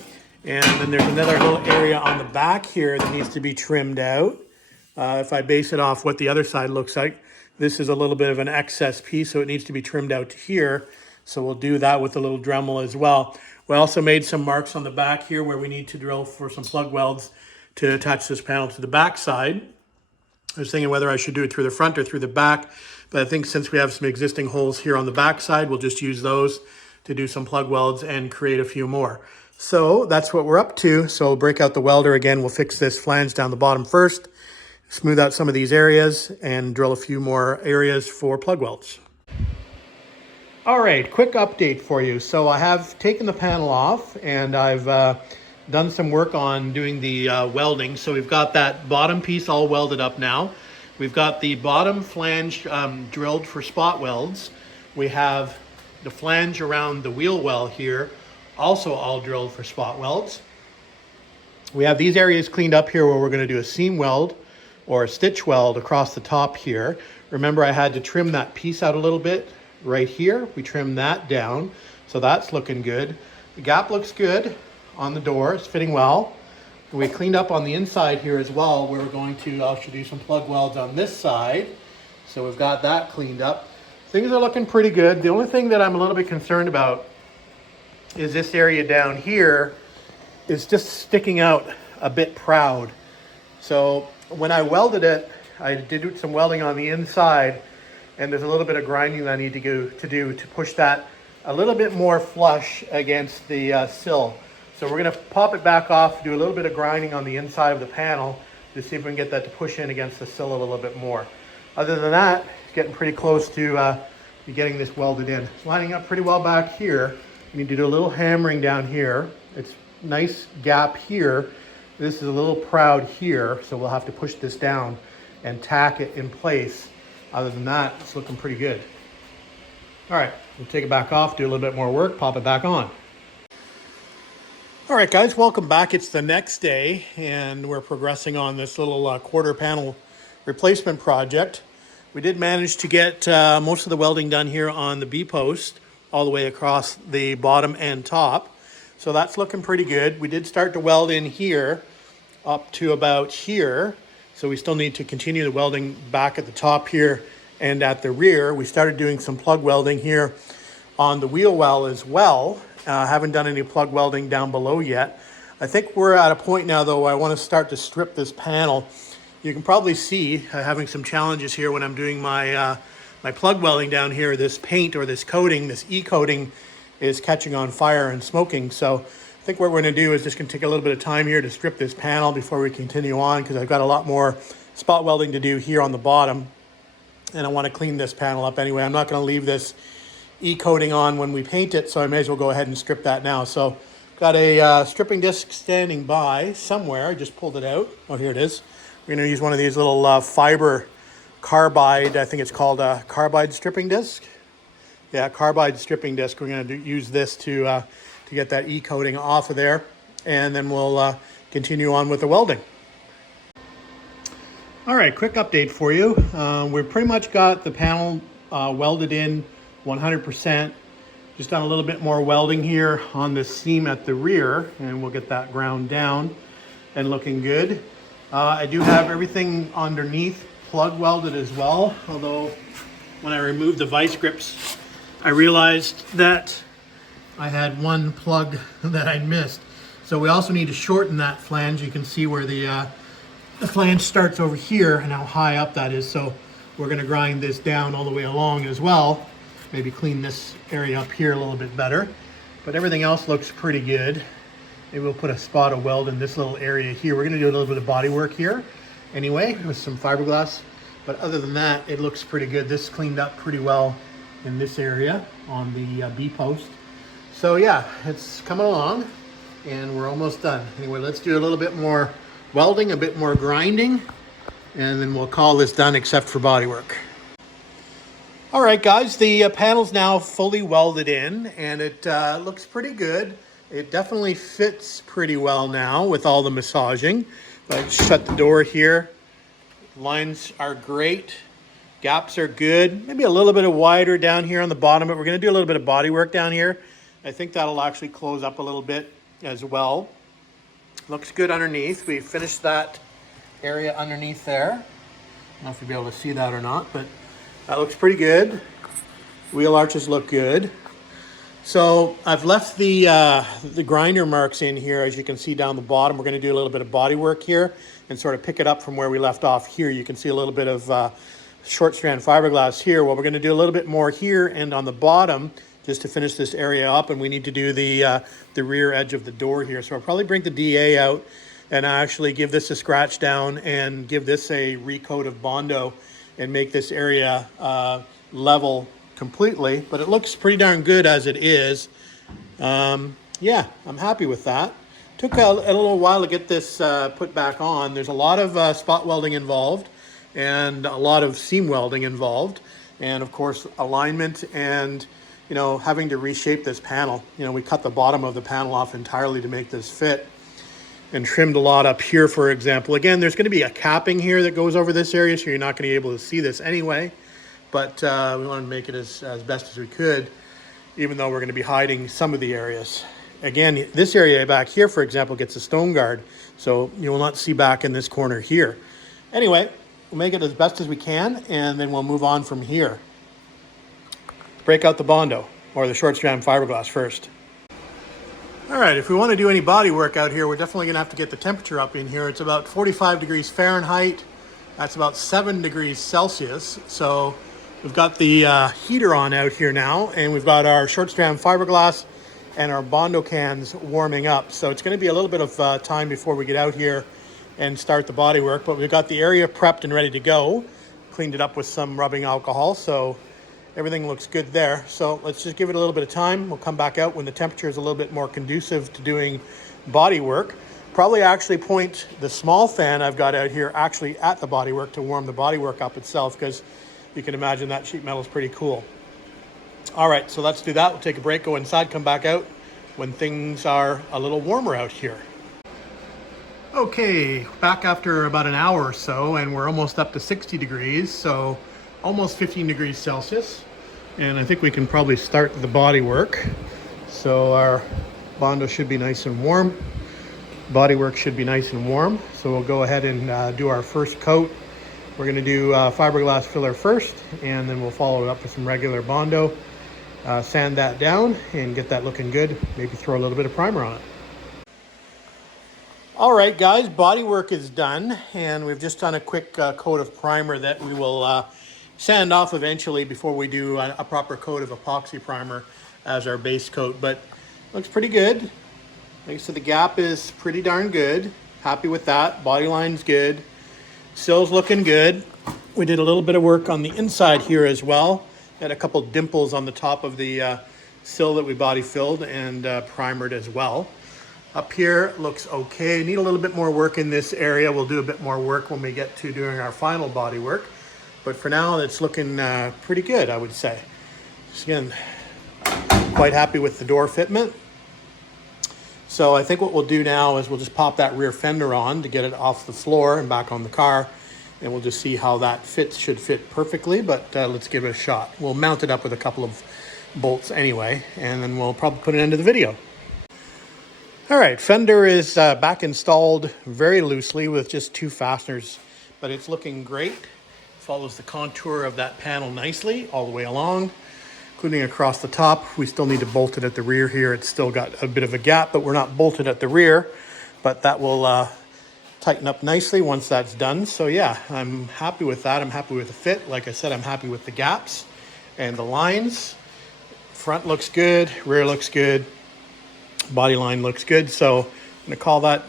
And then there's another little area on the back here that needs to be trimmed out. If I base it off what the other side looks like, this is a little bit of an excess piece, so it needs to be trimmed out to here. So we'll do that with a little Dremel as well. We also made some marks on the back here where we need to drill for some plug welds to attach this panel to the back side. I was thinking whether I should do it through the front or through the back, but I think since we have some existing holes here on the back side, we'll just use those to do some plug welds and create a few more. So that's what we're up to. So we'll break out the welder again. We'll fix this flange down the bottom first, smooth out some of these areas, and drill a few more areas for plug welds. All right, quick update for you. So I have taken the panel off, and I've done some work on doing the welding. So we've got that bottom piece all welded up now. We've got the bottom flange drilled for spot welds. We have the flange around the wheel well here also all drilled for spot welds. We have these areas cleaned up here where we're going to do a seam weld or a stitch weld across the top here. Remember, I had to trim that piece out a little bit right here. We trimmed that down, so that's looking good. The gap looks good on the door. It's fitting well. We cleaned up on the inside here as well. We're going to also do some plug welds on this side. So we've got that cleaned up. Things are looking pretty good. The only thing that I'm a little bit concerned about is this area down here is just sticking out a bit proud. So when I welded it, I did some welding on the inside, and there's a little bit of grinding that I need to do to push that a little bit more flush against the sill. So we're gonna pop it back off, do a little bit of grinding on the inside of the panel to see if we can get that to push in against the sill a little bit more. Other than that, it's getting pretty close to getting this welded in. It's lining up pretty well back here. We need to do a little hammering down here. It's nice gap here. This is a little proud here, so we'll have to push this down and tack it in place. Other than that, it's looking pretty good. All right, we'll take it back off, do a little bit more work, pop it back on. All right, guys, welcome back. It's the next day, and we're progressing on this little quarter panel replacement project. We did manage to get most of the welding done here on the B-post all the way across the bottom and top. So that's looking pretty good. We did start to weld in here up to about here. So we still need to continue the welding back at the top here and at the rear. We started doing some plug welding here on the wheel well as well. Haven't done any plug welding down below yet. I think we're at a point now, though, I want to start to strip this panel. You can probably see having some challenges here when I'm doing my my plug welding down here. This paint or this coating, this e-coating, is catching on fire and smoking. So I think what we're going to do is just going to take a little bit of time here to strip this panel before we continue on, because I've got a lot more spot welding to do here on the bottom, and I want to clean this panel up anyway. I'm not going to leave this e-coating on when we paint it, so I may as well go ahead and strip that now. So got a stripping disc standing by somewhere. I just pulled it out. Oh, here it is. We're going to use one of these little fiber carbide, I think it's called a carbide stripping disc. Yeah, carbide stripping disc. We're going to use this to get that e-coating off of there, and then we'll continue on with the welding. All right, quick update for you. We've pretty much got the panel welded in 100%. Just done a little bit more welding here on the seam at the rear, and we'll get that ground down and looking good. I do have everything underneath plug welded as well, although when I removed the vice grips, I realized that I had one plug that I missed. So we also need to shorten that flange. You can see where the flange starts over here and how high up that is. So we're going to grind this down all the way along as well. Maybe clean this area up here a little bit better. But everything else looks pretty good. Maybe we'll put a spot of weld in this little area here. We're going to do a little bit of body work here anyway with some fiberglass. But other than that, it looks pretty good. This cleaned up pretty well in this area on the B-post. So yeah, it's coming along and we're almost done. Anyway, let's do a little bit more welding, a bit more grinding, and then we'll call this done except for body work. All right, guys, the panel's now fully welded in, and it looks pretty good. It definitely fits pretty well now with all the massaging. I shut the door here. Lines are great. Gaps are good. Maybe a little bit of wider down here on the bottom, but we're going to do a little bit of body work down here. I think that'll actually close up a little bit as well. Looks good underneath. We finished that area underneath there. I don't know if you'll be able to see that or not, but that looks pretty good. Wheel arches look good. So I've left the grinder marks in here, as you can see down the bottom. We're going to do a little bit of body work here and sort of pick it up from where we left off here. You can see a little bit of short strand fiberglass here. Well, we're going to do a little bit more here and on the bottom just to finish this area up, and we need to do the rear edge of the door here. So I'll probably bring the DA out and actually give this a scratch down and give this a recoat of Bondo and make this area level completely, but it looks pretty darn good as it is. Yeah, I'm happy with that. Took a little while to get this put back on. There's a lot of spot welding involved and a lot of seam welding involved, and of course alignment and having to reshape this panel. We cut the bottom of the panel off entirely to make this fit and trimmed a lot up here, for example. Again, there's going to be a capping here that goes over this area, so you're not going to be able to see this anyway. But we wanted to make it as best as we could, even though we're going to be hiding some of the areas. Again, this area back here, for example, gets a stone guard, so you will not see back in this corner here. Anyway, we'll make it as best as we can, and then we'll move on from here. Break out the Bondo, or the short strand fiberglass first. All right, if we want to do any body work out here, we're definitely going to have to get the temperature up in here. It's about 45 degrees Fahrenheit. That's about 7 degrees Celsius. So we've got the heater on out here now, and we've got our short strand fiberglass and our Bondo cans warming up. So it's going to be a little bit of time before we get out here and start the body work, but we've got the area prepped and ready to go. Cleaned it up with some rubbing alcohol, so everything looks good there. So let's just give it a little bit of time. We'll come back out when the temperature is a little bit more conducive to doing body work. Probably actually point the small fan I've got out here actually at the body work to warm the body work up itself, because you can imagine that sheet metal is pretty cool. All right, so let's do that. We'll take a break, go inside, come back out when things are a little warmer out here. Okay, back after about an hour or so, and we're almost up to 60 degrees, so almost 15 degrees Celsius. And I think we can probably start the body work. So our Bondo should be nice and warm. Body work should be nice and warm. So we'll go ahead and do our first coat. We're going to do fiberglass filler first, and then we'll follow it up with some regular Bondo. sand that down and get that looking good. Maybe throw a little bit of primer on it. All right, guys, bodywork is done, and we've just done a quick coat of primer that we will sand off eventually before we do a proper coat of epoxy primer as our base coat. But looks pretty good. Like I said, the gap is pretty darn good. Happy with that. Body line's good. Sill's looking good. We did a little bit of work on the inside here as well. Had a couple dimples on the top of the sill that we body filled and primered as well. Up here looks okay. Need a little bit more work in this area. We'll do a bit more work when we get to doing our final body work. But for now, it's looking pretty good, I would say. Just again, quite happy with the door fitment. So I think what we'll do now is we'll just pop that rear fender on to get it off the floor and back on the car. And we'll just see how that fits. Should fit perfectly, but let's give it a shot. We'll mount it up with a couple of bolts anyway, and then we'll probably put an end to the video. All right, fender is back installed very loosely with just 2 fasteners, but it's looking great. Follows the contour of that panel nicely all the way along, including across the top. We still need to bolt it at the rear here. It's still got a bit of a gap, but we're not bolted at the rear, but that will tighten up nicely once that's done. So yeah, I'm happy with that. I'm happy with the fit. Like I said, I'm happy with the gaps and the lines. Front looks good, rear looks good. Body line looks good, so I'm going to call that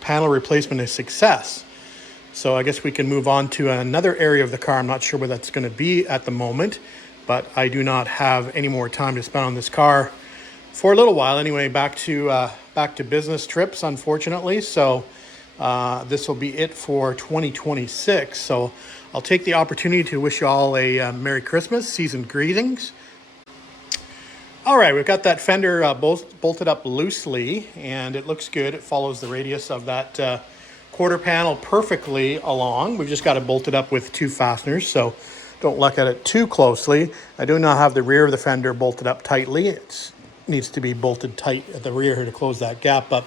panel replacement a success. So I guess we can move on to another area of the car. I'm not sure where that's going to be at the moment, but I do not have any more time to spend on this car for a little while anyway. Back to business trips, unfortunately. So this will be it for 2026. So I'll take the opportunity to wish you all a Merry Christmas, seasoned greetings. All right, we've got that fender bolted up loosely, and it looks good. It follows the radius of that quarter panel perfectly along. We've just got it bolted up with 2 fasteners, so don't look at it too closely. I do not have the rear of the fender bolted up tightly. It needs to be bolted tight at the rear here to close that gap up,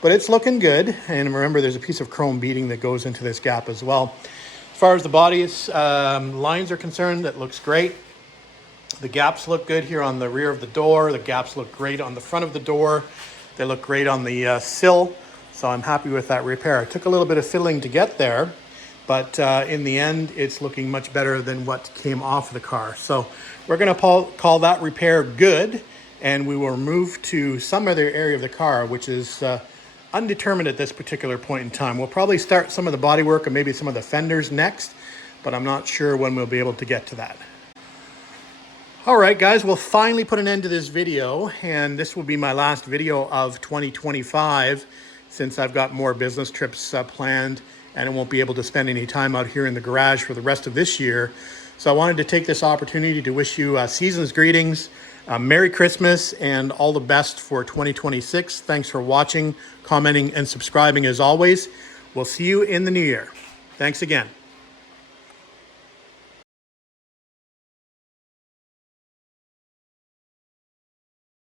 but it's looking good. And remember, there's a piece of chrome beading that goes into this gap as well. As far as the body's lines are concerned, it looks great. The gaps look good here on the rear of the door. The gaps look great on the front of the door. They look great on the sill. So I'm happy with that repair. It took a little bit of fiddling to get there, but in the end, it's looking much better than what came off the car. So we're going to call that repair good, and we will move to some other area of the car, which is undetermined at this particular point in time. We'll probably start some of the bodywork and maybe some of the fenders next, but I'm not sure when we'll be able to get to that. All right, guys, we'll finally put an end to this video, and this will be my last video of 2025 since I've got more business trips planned, and I won't be able to spend any time out here in the garage for the rest of this year. So I wanted to take this opportunity to wish you season's greetings, Merry Christmas, and all the best for 2026. Thanks for watching, commenting, and subscribing as always. We'll see you in the new year. Thanks again.